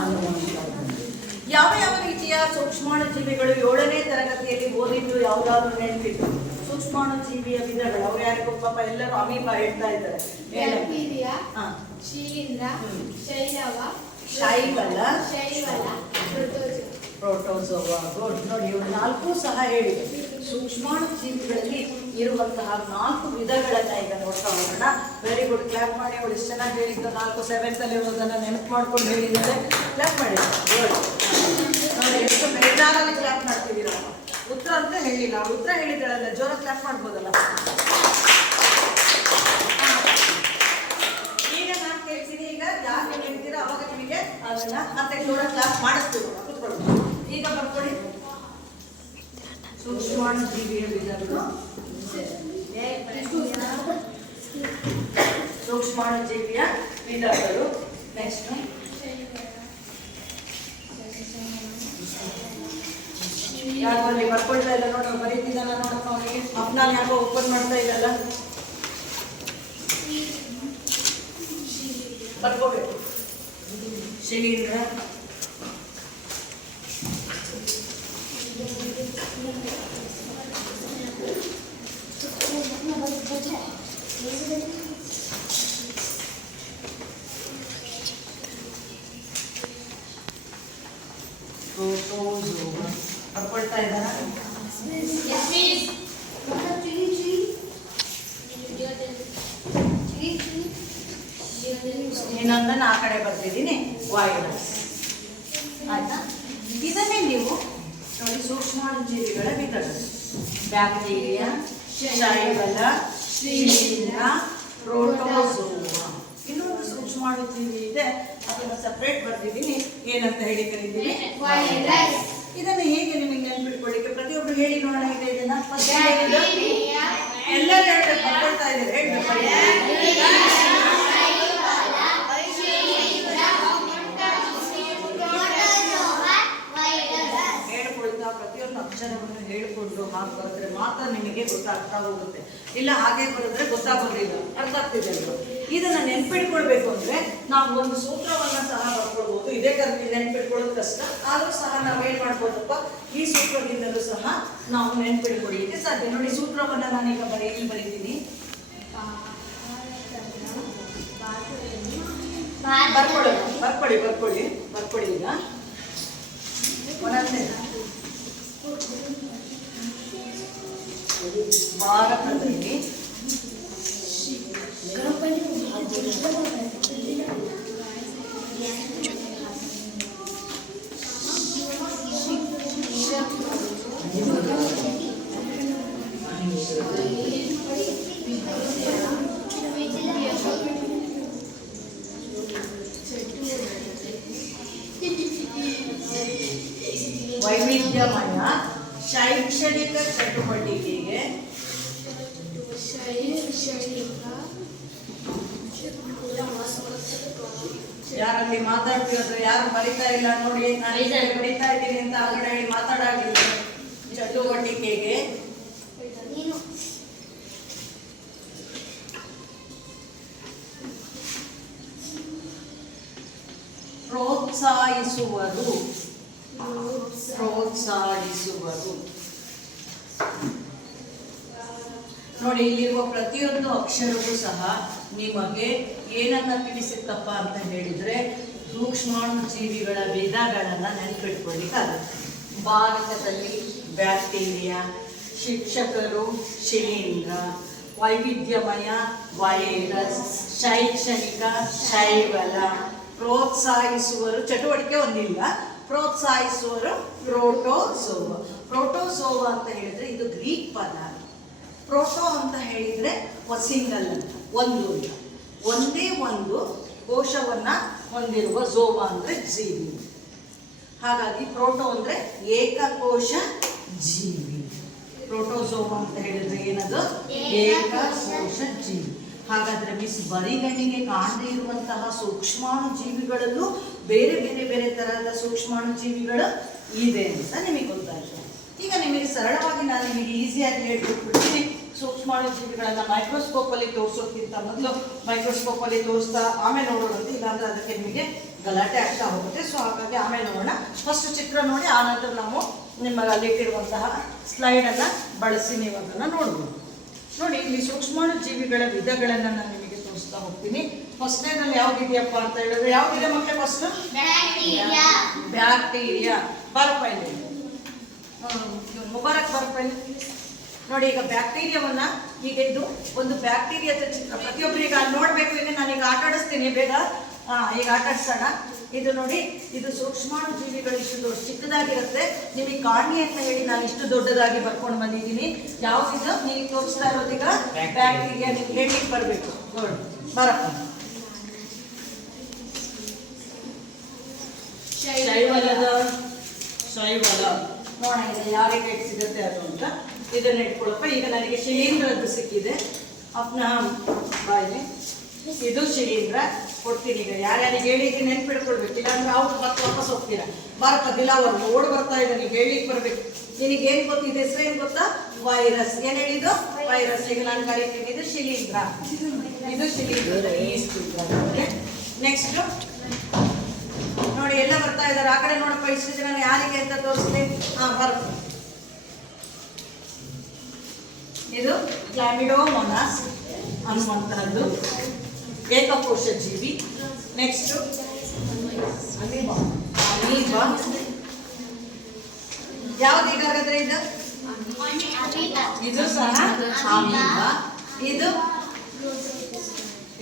ಅನ್ನುವಂಥದ್ದು. ಯಾವ ಯಾವ ರೀತಿಯ ಸೂಕ್ಷ್ಮಾಣು ಜೀವಿಗಳು 7ನೇ ತರಗತಿಯಲ್ಲಿ ಓದಿದ್ದು ಯಾವುದಾದ್ರೂ ನೆನಪಿಟ್ಟು? ಸೂಕ್ಷ್ಮಾಣು ಜೀವಿಯ ವಿಧಗಳು ಅವ್ರು ಯಾರಿಗೂ ಪಾಪ ಎಲ್ಲರೂ ಅಮೀಬಾ ಹೇಳ್ತಾ ಇದ್ದಾರೆ. ಪ್ರೋಟೋಜೋವಾ. ಗುಡ್. ನೋಡಿ, ಇವರು 4 ಸಹ ಹೇಳಿದೆ. ಸೂಕ್ಷ್ಮಾಣು ಜೀವಿಗಳಲ್ಲಿ ಇರುವಂತಹ 4 ವಿಧಗಳನ್ನ ಈಗ ನೋಡ್ತಾ ಹೋಗೋಣ. Very good. ಕ್ಲಾಪ್ ಮಾಡಿ. ಅವಳು ಎಷ್ಟು ಚೆನ್ನಾಗಿ ಹೇಳಿದ್ದು. 4 7th ಅಲ್ಲಿ ಇರೋದನ್ನ ನೆನಪು ಮಾಡ್ಕೊಂಡು ಹೇಳಿದ್ದಾರೆ. ಕ್ಲಾಪ್ ಮಾಡಿ. ಗುಡ್. ನೋಡಿ, ಎಷ್ಟು ಬೇಜಾರಲ್ಲಿ ಕ್ಲಾಪ್ ಮಾಡ್ತಿದ್ದೀರಾ. ಉತ್ತರ ಅಂತ ಹೇಳಿಲ್ಲ, ಉತ್ತರ ಹೇಳಿದಾಳಲ್ಲ, ಜೋರ ಕ್ಲಾಪ್ ಮಾಡ್ಬೋದಲ್ಲ. ಈಗ ನಾನು ಕೇಳ್ತೀನಿ. ಈಗ ಯಾಕೆ ಹೇಳ್ತೀರಾ ಅವಾಗ ನಿಮಗೆ ಅದನ್ನ ಮತ್ತೆ ಜೋರ ಕ್ಲಾಪ್ ಮಾಡಿಸ್ತೀವಿ. ಕೂತ್ಕೊಳ್ಳಿ. ಈಗ ಬರ್ಕೊಳ್ಳಿ. ಸೂಕ್ಷ್ಮಾಣು ಜೀವಿಯ ವಿಧಗಳು. ಸೂಕ್ಷ್ಮಾಣು ಜೀವಿಯ ವಿಧಗಳು. ನೆಕ್ಸ್ಟ್ ಯಾರು ಅಲ್ಲಿ ಬರ್ಕೊಳ್ತಾ ಇಲ್ಲ ನೋಡ್ರಿ, ಬರೀತಿದ್ದಾನ ನೋಡಪ್ಪ. ಅವನಿಗೆ ಅಪ್ನಾನ್ ಯಾಕೋ ಓಪನ್ ಮಾಡ್ತಾ ಇದ್ದಲ್ಲ, ಬರ್ಕೋಬೇಕು. ಶಿಲೀಂಧ್ರ, ಪ್ರೋಟೋಜೋವಾ. ಬರ್ಕೊಳ್ತಾ ಇದ್ದಾರ? ಇನ್ನೊಂದನ್ನು ಆ ಕಡೆ ಬರ್ತಿದ್ದೀನಿ. ವೈರಸ್. ಆಯ್ತಾ? ಇದನ್ನೇ ನೀವು ನೋಡಿ, ಸೂಕ್ಷ್ಮಾಣು ಜೀವಿಗಳ ವಿಧಗಳು. ಬ್ಯಾಕ್ಟೀರಿಯಾ, ಶೈವಲ, ಶಿಲೀಂಧ್ರ, ಪ್ರೋಟೋಜೋವಾ. ಇನ್ನೊಂದು ಸೂಕ್ಷ್ಮಾಣು ಜೀವಿ ಇದೆ, ಅದನ್ನು ಸಪ್ರೇಟ್ ಬರ್ತಿದ್ದೀನಿ. ಏನಂತ ಹೇಳಿ ಕರೀತೀವಿ? ವೈರಸ್. ಇದನ್ನು ಹೇಗೆ ನಿಮಗೆ ನೆನ್ಪಿಟ್ಕೊಳ್ಳಿಕ್ಕೆ ಪ್ರತಿಯೊಬ್ರು ಹೇಳಿ ನೋಡೋಣ. ಇದೆ ಇದನ್ನ ಎಲ್ಲರೂ ಹೇಳ್ಬೇಕು. ಬರ್ಕೊಳ್ತಾ ಇದ್ದಾರೆ, ಹೇಳ್ಬೇಕು. ಪ್ರತಿಯೊಂದು ಅಕ್ಷರವನ್ನು ಹೇಳಿಕೊಂಡು ಹಾಗೆ ಬರೆದ್ರೆ ಮಾತ್ರ ನಿಮಗೆ ಗೊತ್ತಾಗ್ತಾ ಹೋಗುತ್ತೆ. ಇಲ್ಲ ಹಾಗೆ ಬರೆದ್ರೆ ಗೊತ್ತಾಗೋದಿಲ್ಲ. ಅರ್ಥ ಆಗ್ತಿದೆ? ಇದನ್ನ ನೆನ್ಪಿಟ್ಕೊಳ್ಬೇಕು ಅಂದ್ರೆ ನಾವು ಒಂದು ಸೂತ್ರವನ್ನ ಸಹ ಬರ್ಕೊಳ್ಬಹುದು. ಇದೇ ಕರೆಕ್ಟ್ ನೆನ್ಪಿಟ್ಕೊಳ್ಳೋದು ಕಷ್ಟ, ಆದ್ರೂ ಸಹ ನಾವು ಏನ್ ಮಾಡ್ಬೋದಪ್ಪ, ಈ ಸೂತ್ರದಿಂದಲೂ ಸಹ ನಾವು ನೆನ್ಪಿಟ್ಕೊಳ್ಳಿಕ್ಕೆ ಸಾಧ್ಯ. ನೋಡಿ, ಸೂತ್ರವನ್ನ ನಾನೀಗ ಬರೀತೀನಿ. ಬರ್ಕೊಳ್ಳಿ ಈಗ. ಒಂದೊಂದೇ ಭಾರತದಲ್ಲಿ ವೈವಿಧ್ಯಮಯ ಶೈಕ್ಷಣಿಕ ಚಟುವಟಿಕೆಗೆ ಯಾರಲ್ಲಿ ಮಾತಾಡ್ತಿರೋದು ಯಾರು ಬರಿತಾ ಇಲ್ಲ ನೋಡಿ, ನಾನು ಬರಿತಾ ಇದ್ದೀನಿ ಅಂತ ಅಂಗಡಿ ಮಾತಾಡಾಗಿಲ್ಲ. ಚಟುವಟಿಕೆಗೆ ಪ್ರೋತ್ಸಾಹಿಸುವರು. ನೋಡಿ, ಇಲ್ಲಿರುವ ಪ್ರತಿಯೊಂದು ಅಕ್ಷರವೂ ಸಹ ನಿಮಗೆ ಏನನ್ನ ತಿಳಿಸುತ್ತಪ್ಪ ಅಂತ ಹೇಳಿದ್ರೆ ಸೂಕ್ಷ್ಮಾಣು ಜೀವಿಗಳ ವಿಧಗಳನ್ನ ನೆನಪಿಟ್ಕೊಳ್ಳಿಕ್ಕಾಗುತ್ತೆ. ಭಾರತದಲ್ಲಿ ಬ್ಯಾಕ್ಟೀರಿಯಾ, ಶಿಕ್ಷಕರು ಶಿಲೀಂಧ್ರ, ವೈವಿಧ್ಯಮಯ ವೈರಸ್, ಶೈಕ್ಷಣಿಕ ಶೈವಲ, ಪ್ರೋತ್ಸಾಹಿಸುವರು ಚಟುವಟಿಕೆ ಒಂದಿಲ್ಲ, ಪ್ರೋತ್ಸಾಹಿಸುವರು ಪ್ರೋಟೋಸೋವಾ. ಪ್ರೋಟೋಸೋವಾ ಅಂತ ಹೇಳಿದ್ರೆ ಇದು ಗ್ರೀಕ್ ಪದ. ಪ್ರೋಟೋ ಅಂತ ಹೇಳಿದ್ರೆ ಸಿಂಗಲ್ ಅಂತ, ಒಂದು ಅಂತ, ಒಂದೇ ಒಂದು ಕೋಶವನ್ನ ಹೊಂದಿರುವ ಝೋವಾ ಅಂದ್ರೆ ಜೀವಿ. ಹಾಗಾಗಿ ಪ್ರೋಟೋ ಅಂದ್ರೆ ಏಕಕೋಶ ಜೀವಿ. ಪ್ರೋಟೋಸೋವಾ ಅಂತ ಹೇಳಿದ್ರೆ ಏನದು? ಏಕಕೋಶ ಜೀವಿ. ಹಾಗಾದ್ರೆ ಮಿಸ್ ಬರಿಗಣ್ಣಿಗೆ ಕಾಣದೇ ಇರುವಂತಹ ಸೂಕ್ಷ್ಮಾಣು ಜೀವಿಗಳಲ್ಲೂ ಬೇರೆ ಬೇರೆ ಬೇರೆ ತರಹದ ಸೂಕ್ಷ್ಮಾಣು ಜೀವಿಗಳು ಇದೆ ಅಂತ ನಿಮಗೆ ಗೊತ್ತಾಯ್ತು. ಈಗ ನಿಮಗೆ ಸರಳವಾಗಿ ನಾನು ನಿಮಗೆ ಈಸಿಯಾಗಿ ಹೇಳ್ಬಿಟ್ಬಿಡ್ತೀನಿ. ಸೂಕ್ಷ್ಮಾಣು ಜೀವಿಗಳನ್ನ ಮೈಕ್ರೋಸ್ಕೋಪ್ ಅಲ್ಲಿ ತೋರಿಸೋಕ್ಕಿಂತ ಮೊದಲು ಮೈಕ್ರೋಸ್ಕೋಪ್ ಅಲ್ಲಿ ತೋರಿಸ್ತಾ ಆಮೇಲೆ ನೋಡೋದಂತ, ಇಲ್ಲಾಂದ್ರೆ ಅದಕ್ಕೆ ನಿಮಗೆ ಗಲಾಟೆ ಆಗ್ತಾ ಹೋಗುತ್ತೆ. ಸೊ ಹಾಗಾಗಿ ಆಮೇಲೆ ನೋಡೋಣ. ಫಸ್ಟ್ ಚಿತ್ರ ನೋಡಿ, ಆನಂತರ ನಾವು ನಿಮಗೆ ಅಲ್ಲಿಟ್ಟಿರುವಂತಹ ಸ್ಲೈಡ್ ಅನ್ನ ಬಳಸಿ ನೀವು ಅದನ್ನ ನೋಡ್ಬೋದು. ನೋಡಿ, ಇಲ್ಲಿ ಸೂಕ್ಷ್ಮಾಣು ಜೀವಿಗಳ ವಿಧಗಳನ್ನ ನಾನು ನಿಮಗೆ ತೋರಿಸ್ತಾ ಹೋಗ್ತೀನಿ. ಫಸ್ಟ್ನೇದಲ್ಲಿ ಯಾವ್ದಿದೆಯಪ್ಪ ಅಂತ ಹೇಳಿದ್ರೆ ಯಾವ್ದಿದೆ ಮಕ್ಕಳೇ? First bacteria. ಬರಪ್ಪ ಇಲ್ಲಿ ಮುಬಾರಕ್, ಬರಪ್ಪ ಇಲ್ಲಿ ನೋಡಿ. ಈಗ ಬ್ಯಾಕ್ಟೀರಿಯಾವನ್ನ, ಈಗ ಇದು ಒಂದು ಬ್ಯಾಕ್ಟೀರಿಯಾದ ಚಿತ್ರ. ಪ್ರತಿಯೊಬ್ಬರಿಗೆ ಅಲ್ಲಿ ನೋಡ್ಬೇಕು. ಈಗ ನಾನೀಗ ಆಟ ಆಡಿಸ್ತೀನಿ, ಬೇಗ ಈಗ ಆಟ ಆಡಿಸೋಣ. ಇದು ನೋಡಿ, ಇದು ಸೂಕ್ಷ್ಮಾಣು ಜೀವಿಗಳು ಇಷ್ಟು ಚಿಕ್ಕದಾಗಿರುತ್ತೆ. ನಿಮಗೆ ಕಾಣಿ ಅಂತ ಹೇಳಿ ನಾನು ಇಷ್ಟು ದೊಡ್ಡದಾಗಿ ಬರ್ಕೊಂಡು ಬಂದಿದ್ದೀನಿ. ಯಾವ್ದಿದು ನೀವು ತೋರಿಸ್ತಾ ಇರೋದೀಗ ಬ್ಯಾಕ್ಟೀರಿಯಾ. ನಿಮ್ಗೆ ಹೇಳಲಿಕ್ಕೆ ಬರಬೇಕು. ನೋಡಿ, ಬರಪ್ಪ. ಶೈವಲ ನೋಡೋಣ, ಇದು ಯಾರಿಗೆ ಹೇಗೆ ಸಿಗುತ್ತೆ ಅದು ಅಂತ. ಇದನ್ನ ಇಟ್ಕೊಳಪ್ಪ. ಈಗ ನನಗೆ ಶಿಲೀಂಧ್ರದ್ದು ಸಿಕ್ಕಿದೆ. ಅಪ್ನ ಬಾಯಿಲಿ ಇದು ಶಿಲೀಂಧ್ರ ಕೊಡ್ತೀನಿ. ಈಗ ಯಾರ್ಯಾರಿಗೆ ಹೇಳಿದ್ದೀನಿ ನೆನ್ಪಿಡ್ಕೊಳ್ಬೇಕು, ಇಲ್ಲಾಂದ್ರೆ ಅವ್ರು ಮತ್ತೆ ವಾಪಸ್ ಹೋಗ್ತೀರಾ. ಬಾರಪ್ಪ ದಿಲಾವರ್ ಓಡ್ ಬರ್ತಾ ಇದೆ, ನೀವು ಹೇಳಿಕ್ ಬರ್ಬೇಕು. ನಿನಗೆ ಏನ್ ಗೊತ್ತಿದೆ? ಹೆಸರು ಏನ್ ಗೊತ್ತಾ? ವೈರಸ್. ಏನ್ ಹೇಳಿದ್ದು? ವೈರಸ್. ಈಗ ನಾನು ಕರಿತೀನಿ, ಇದು ಶಿಲೀಂಧ್ರ. ಇದು ಶಿಲೀಂಧ್ರ. ನೆಕ್ಸ್ಟ್ ನೋಡಿ, ಎಲ್ಲ ಬರ್ತಾ ಇದ್ದಾರೆ. ಆ ಕಡೆ ನೋಡಪ್ಪ, ಇಷ್ಟು ಜನ ಯಾರಿಗೆ ಅಂತ ತೋರಿಸ್ಲಿ. ಬರಪ್ಪ. ಇದು ಕ್ಲಾಮಿಡೋಮೊನಾಸ್ ಅನ್ನುವಂತಹದ್ದು ಏಕಕೋಶ ಜೀವಿ. Next amoeba. ಯಾವ್ದು ಈಗ ಹಾಗಾದ್ರೆ? ಇದು ಸಹ ಅಮೀಬಾ. ಇದು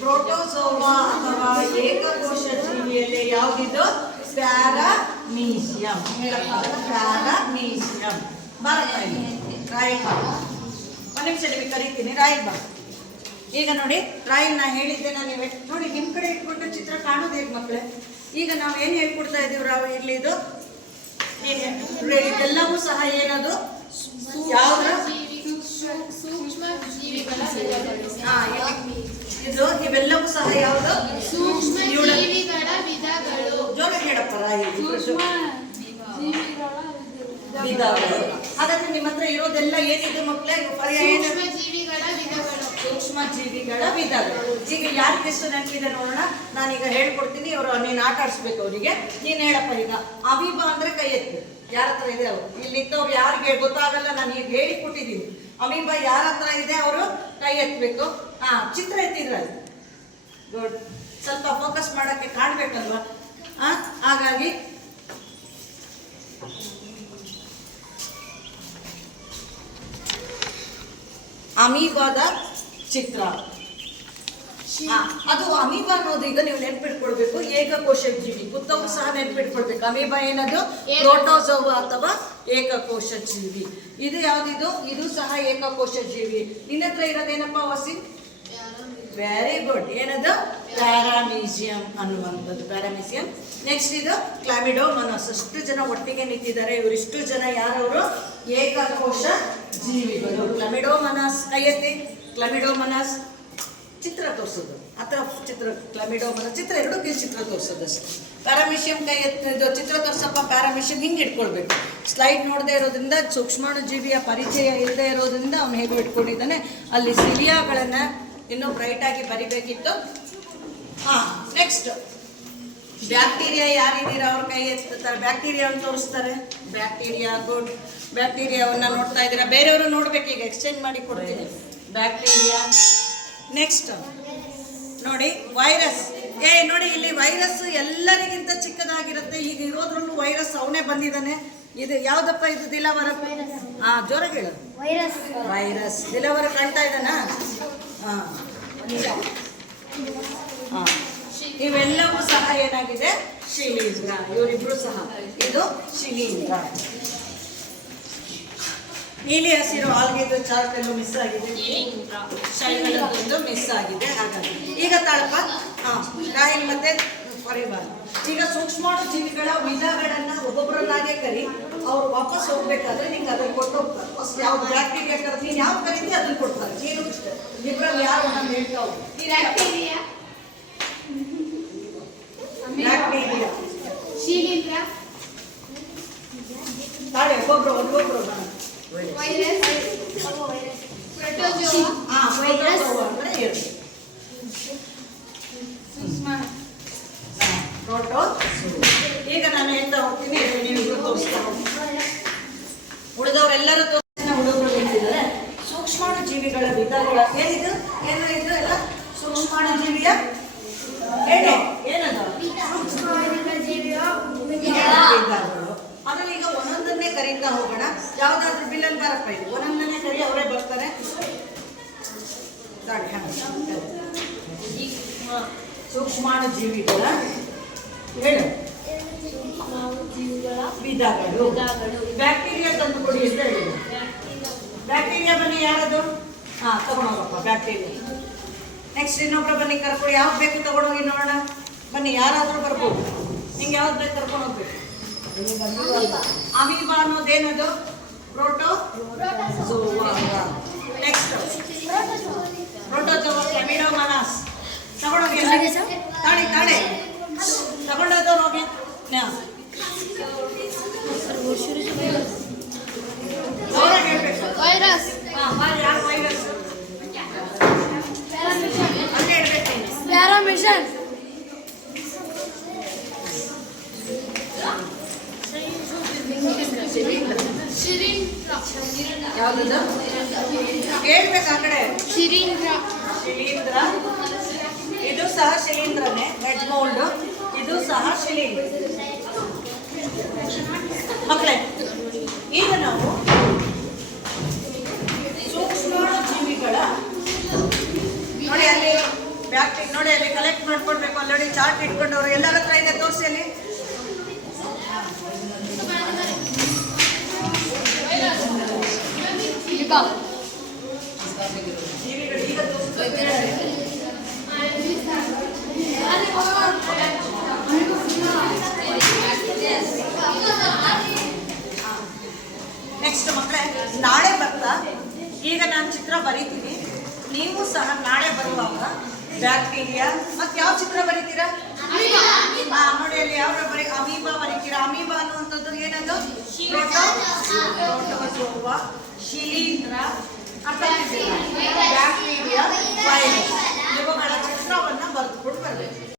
ಪ್ರೋಟೋಸೋವಾ ಅಥವಾ ಏಕಕೋಶ ಜೀವಿಯಲ್ಲಿ ಯಾವ್ದಿದು? ಪ್ಯಾರಾಮೀಸಿಯಂ. ಪ್ಯಾರಾಮೀಸಿಯಂ. ಬರಪ್ಪ ಇಲ್ಲಿ ರಾಯಿಲ್ ಬಾ. ಒಂದು ನಿಮಿಷ ನಿಮಗೆ ಕರೀತೀನಿ, ರಾಯಿಲ್ ಬಾ. ಈಗ ನೋಡಿ, ರಾಯಿಲ್ ನಾ ಹೇಳಿದ್ದೆ. ನಾನು ನೋಡಿ, ನಿಮ್ಮ ಕಡೆ ಇಟ್ಕೊಂಡು ಚಿತ್ರ ಕಾಣೋದು ಹೇಗೆ ಮಕ್ಕಳೇ? ಈಗ ನಾವು ಏನು ಹೇಳ್ಕೊಡ್ತಾ ಇದ್ದೀವಿ ರಾವ್? ಇಲ್ಲಿ ಇದು ಇದೆಲ್ಲವೂ ಸಹ ಏನದು? ಯಾವ್ದು? ಸೂಕ್ಷ್ಮ ಜೀವಿಗಳ ವಿಧಗಳು. ಇದು ಇವೆಲ್ಲವೂ ಸಹ ಯಾವುದು? ಸೂಕ್ಷ್ಮ ಜೀವಿಗಳ ವಿಧಗಳು. ಜೋರ ಹೇಳಪ್ಪ ರಾಯಿಲ್. ವಿಧಗಳು. ಹಾಗಾದ್ರೆ ನಿಮ್ಮ ಹತ್ರ ಇರೋದೆಲ್ಲ ಏನಿದೆ ಮಕ್ಕಳೇ? ಸೂಕ್ಷ್ಮ ಜೀವಿಗಳ ವಿಧಗಳು. ಸೂಕ್ಷ್ಮ ಜೀವಿಗಳ ವಿಧಗಳು. ಈಗ ಯಾರಿಗೆ ಎಷ್ಟು ನೆನಪಿದೆ ನೋಡೋಣ. ನಾನೀಗ ಹೇಳ್ಕೊಡ್ತೀನಿ, ಅವರು ನೀನು ಆಟ ಆಡಿಸ್ಬೇಕು ಅವರಿಗೆ. ನೀನು ಹೇಳಪ್ಪ. ಈಗ ಅಮೀಬಾ ಅಂದ್ರೆ ಕೈ ಎತ್ತು. ಯಾರ ಹತ್ರ ಇದೆ ಅವರು? ಇಲ್ಲಿದ್ದವ್ರು ಯಾರಿಗೆ ಗೊತ್ತಾಗಲ್ಲ, ನಾನು ಈಗ ಹೇಳಿಕೊಟ್ಟಿದ್ದೀನಿ. ಅಮೀಬಾ ಯಾರ ಹತ್ರ ಇದೆ ಅವರು ಕೈ ಎತ್ತಬೇಕು. ಚಿತ್ರ ಎತ್ತಿದ್ರ ಗುಡ್. ಸ್ವಲ್ಪ ಫೋಕಸ್ ಮಾಡೋಕ್ಕೆ ಕಾಣ್ಬೇಕಲ್ವಾ? ಹಾಗಾಗಿ ಅಮೀಬಾದ ಚಿತ್ರ. ಅದು ಅಮೀಬಾ ಅನ್ನೋದು ಈಗ ನೀವು ನೆನ್ಪಿಟ್ಕೊಳ್ಬೇಕು, ಏಕಕೋಶ ಜೀವಿ. ಗೊತ್ತವ್ರು ಸಹ ನೆನ್ಪಿಟ್ಕೊಳ್ಬೇಕು. ಅಮೀಬಾ ಏನದು? ಪ್ರೋಟೋಜೋವಾ ಅಥವಾ ಏಕಕೋಶ ಜೀವಿ. ಇದು ಯಾವ್ದಿದು? ಇದು ಸಹ ಏಕಕೋಶ ಜೀವಿ. ನಿನ್ನ ಹತ್ರ ಇರೋದೇನಪ್ಪ ವಸಿ? Very good. ಏನದು? ಪ್ಯಾರಾಮೀಸಿಯಂ ಅನ್ನುವಂಥದ್ದು. ಪ್ಯಾರಾಮೀಸಿಯಂ. ನೆಕ್ಸ್ಟ್ ಇದು ಕ್ಲಾಮಿಡೋಮೊನಾಸ್. ಅಷ್ಟು ಜನ ಒಟ್ಟಿಗೆ ನಿಂತಿದ್ದಾರೆ. ಇವರಿಷ್ಟು ಜನ ಯಾರವರು? ಏಕಕೋಶ ಜೀವಿಗಳು. ಕ್ಲಾಮಿಡೋಮೊನಾಸ್ ಕೈ ಎತ್ತಿ. ಕ್ಲಾಮಿಡೋಮೊನಾಸ್ ಚಿತ್ರ ತೋರಿಸೋದು ಅಥವಾ ಚಿತ್ರ, ಕ್ಲಾಮಿಡೋಮೊನಾಸ್ ಚಿತ್ರ, ಎರಡಕ್ಕೂ ಚಿತ್ರ ತೋರಿಸೋದು ಅಷ್ಟೇ. ಪ್ಯಾರಾಮೀಸಿಯಂ ಕೈ ಎತ್ತಿದ್ದು ಚಿತ್ರ ತೋರಿಸಪ್ಪ. ಪ್ಯಾರಾಮೀಸಿಯಂ ಹಿಂಗೆ ಇಟ್ಕೊಳ್ಬೇಕು. ಸ್ಲೈಡ್ ನೋಡದೆ ಇರೋದ್ರಿಂದ, ಸೂಕ್ಷ್ಮಾಣು ಜೀವಿಯ ಪರಿಚಯ ಇಲ್ಲದೆ ಇರೋದ್ರಿಂದ ಅವನು ಹೇಗೆ ಇಟ್ಕೊಂಡಿದ್ದಾನೆ. ಅಲ್ಲಿ ಸಿಲಿಯಾಗಳನ್ನು ಇನ್ನೂ ಬ್ರೈಟಾಗಿ ಬರಿಬೇಕಿತ್ತು. Next bacteria. ಯಾರಿದ್ದೀರಾ ಅವ್ರ ಕೈ ಎತ್ತಾರೆ. ಬ್ಯಾಕ್ಟೀರಿಯಾವನ್ನು ತೋರಿಸ್ತಾರೆ. Bacteria good. ಬ್ಯಾಕ್ಟೀರಿಯಾವನ್ನು ನೋಡ್ತಾ ಇದ್ದೀರಾ. ಬೇರೆಯವರು ನೋಡ್ಬೇಕು. ಈಗ ಎಕ್ಸ್ಚೇಂಜ್ ಮಾಡಿ ಕೊಡ್ತೀನಿ. ಬ್ಯಾಕ್ಟೀರಿಯಾ. ನೆಕ್ಸ್ಟ್ ನೋಡಿ ವೈರಸ್. ನೋಡಿ ಇಲ್ಲಿ ವೈರಸ್ ಎಲ್ಲರಿಗಿಂತ ಚಿಕ್ಕದಾಗಿರುತ್ತೆ. ಈಗ ಇರೋದ್ರಲ್ಲೂ ವೈರಸ್ ಅವನೇ ಬಂದಿದ್ದಾನೆ. ಇದು ಯಾವ್ದಪ್ಪ? ಇದು ದಿಲವರ. ಜೋರಾಗಿ ಹೇಳು. ವೈರಸ್. ದಿಲವರ ಕಾಣ್ತಾ ಇದ್ದಾನಾ? ಇವೆಲ್ಲವೂ ಸಹ ಏನಾಗಿದೆ? ಶಿಲೀಂಧ್ರ. ಇವರಿಬ್ರು ಸಹ. ಇದು ಶಿಲೀಂಧ್ರ. ನೀಲಿ ಹಸಿರು ಆಲ್ಗೆದು ಚಾರ್ಟ್ ಎಲ್ಲೂ ಮಿಸ್ ಆಗಿದೆ. ಶೈಲದ್ದು ಮಿಸ್ ಆಗಿದೆ. ಹಾಗಾಗಿ ಈಗ ತಾಳಪ್ಪ. ಕಾಯಿಲ್ ಮತ್ತೆ ಪರಿವಾರ. ಈಗ ಸೂಕ್ಷ್ಮಾಣು ಜೀವಿಗಳ ವಿಧಗಳನ್ನ ಒಬ್ಬೊಬ್ಬರನ್ನಾಗೆ ಕರಿ. ಅವ್ರು ವಾಪಸ್ ಹೋಗ್ಬೇಕಾದ್ರೆ ನಿಂಗೆ ಅದನ್ನು ಕೊಟ್ಟು ಹೋಗ್ತಾರೆ. ಫಸ್ಟ್ ಯಾವ್ದು ಬ್ಯಾಕ್ಟೀರಿಯಾ ಕರೆದು ನೀನು ಯಾವ ಕರೀತಿ ಅದನ್ನು ಕೊಡ್ತಾರೆ. ನೀನು ಇಷ್ಟೇ. ಇಬ್ಬರಲ್ಲಿ ಯಾರು ನಾನು ಹೇಳ್ತಾ ಹೋಗಿ. ಬ್ಯಾಕ್ಟೀರಿಯಾ, ಶಿಲೀಂಧ್ರ, ತಾಳೆ ಒಬ್ಬೊಬ್ರು ವೈರಸ್, ಪ್ರೋಟೋಜೋವಾ, ಅಂದ್ರೆ ಎರಡು. ಈಗ ನಾನು ಹೇಳ್ತಾ ಹೋಗ್ತೀನಿ, ನೀವು ತೋರಿಸ್ತಾ ಹೋಗಿ. ಉಳಿದವರೆಲ್ಲರೂ ಹುಡುಗರು ನಿಂತಿದ್ದಾರೆ. ಸೂಕ್ಷ್ಮಾಣು ಜೀವಿಗಳ ವಿಧಗಳ ಏನಿದು? ಏನು ಇದು ಎಲ್ಲ? ಸೂಕ್ಷ್ಮಾಣು ಜೀವಿಯ ಹೇಳಿ ಏನದು? ವಿಧಗಳು. ಆಮೇಲೆ ಈಗ ಒಂದೊಂದನ್ನೇ ಕರೀತಾ ಹೋಗೋಣ. ಯಾವ್ದಾದ್ರು ಬಿಲ್ಲಲ್ಲಿ ಬರಪ್ಪ. ಇದು ಒಂದೊಂದನ್ನೇ ಕರಿ, ಅವರೇ ಬರ್ತಾರೆ. ಸೂಕ್ಷ್ಮಾಣು ಜೀವಿಗಳ ಹೇಳು ವಿಧಗಳು. ಬ್ಯಾಕ್ಟೀರಿಯಾ ತಂದು ಕೊಡಿ ಅಂತ ಹೇಳಿದ್ರು. ಬ್ಯಾಕ್ಟೀರಿಯಾ ಬನ್ನಿ. ಯಾರದು? ತಗೊಂಡೋಗಪ್ಪ ಬ್ಯಾಕ್ಟೀರಿಯಾ. ನೆಕ್ಸ್ಟ್ ಇನ್ನೊಬ್ರು ಬನ್ನಿ ಕರ್ಕೊಂಡು. ಯಾವ್ದು ಬೇಕು ತಗೊಂಡೋಗಿ ನೋಡೋಣ. ಬನ್ನಿ, ಯಾರಾದರೂ ಬರ್ಬೋದು. ನಿಂಗೆ ಯಾವ್ದು ಬೇಕು ಕರ್ಕೊಂಡು ಹೋಗ್ಬೇಕು. ಅಮೀಬಾ ಅನ್ನೋದೇನದು? ಪ್ರೋಟೋಜೋವಾ. Next protozoa. ಕ್ಲಾಮಿಡೋಮೊನಾಸ್ ತಗೊಂಡೋಗಿ. ತಾಳೆ ತಗೊಂಡೋದವ್ರು ಹೋಗಿ. ವೈರಸ್, ಯಾವ ವೈರಸ್? ಅಲ್ಲೇ ಇಡ್ಬೇಕು. ಪ್ಯಾರಾಮಿಷನ್, ಯಾವ್ದು ಹೇಳ್ಬೇಕು ಆ ಕಡೆ. ಶಿಲೀಂಧ್ರ, ಇದು ಸಹ ಶಿಲೀಂಧ್ರನೇ. Veg mould. ಇದು ಸಹ ಶಿಲೀಂಧ್ರ. ಮಕ್ಕಳೇ, ಈಗ ನಾವು ಸೂಕ್ಷ್ಮಾಣು ಜೀವಿಗಳ ನೋಡಿ ಅಲ್ಲಿ ಬ್ಯಾಕ್ಟೀರಿಯಾ ನೋಡಿ ಅಲ್ಲಿ ಕಲೆಕ್ಟ್ ಮಾಡ್ಕೊಡ್ಬೇಕು. ಅಲ್ಲಿ ಚಾರ್ಟ್ ಇಟ್ಕೊಂಡವ್ರು ಎಲ್ಲರ ಹತ್ರ ಇದೆ. ತೋರಿಸಿ ಅಲ್ಲಿ. ಜೀವಿಗಳು ಈಗ ನೆಕ್ಸ್ಟ್ ಮಕ್ಕಳೇ, ನಾಳೆ ಬರ್ತಾ ಈಗ ನಾನು ಚಿತ್ರ ಬರೀತೀನಿ. ನೀವು ಸಹ ನಾಳೆ ಬರುವಾಗ ಬ್ಯಾಕ್ಟೀರಿಯಾ ಮತ್ತೆ ಯಾವ ಚಿತ್ರ ಬರೀತೀರಾ? ನೋಡಿ ಅಲ್ಲಿ ಯಾವ ಬರೀ ಅಮೀಬಾ ಬರೀತೀರಾ. ಅಮೀಬಾ ಅನ್ನುವಂಥದ್ದು ಏನದು? ಪ್ರೋಟೋಜೋವಾ, ಶಿಲೀಂಧ್ರ, ಬ್ಯಾಕ್ಟೀರಿಯಾ, ವೈರಸ್ ಇವುಗಳ ಚಿತ್ರವನ್ನು ಬರೆದುಕೊಂಡು ಬರಬೇಕು.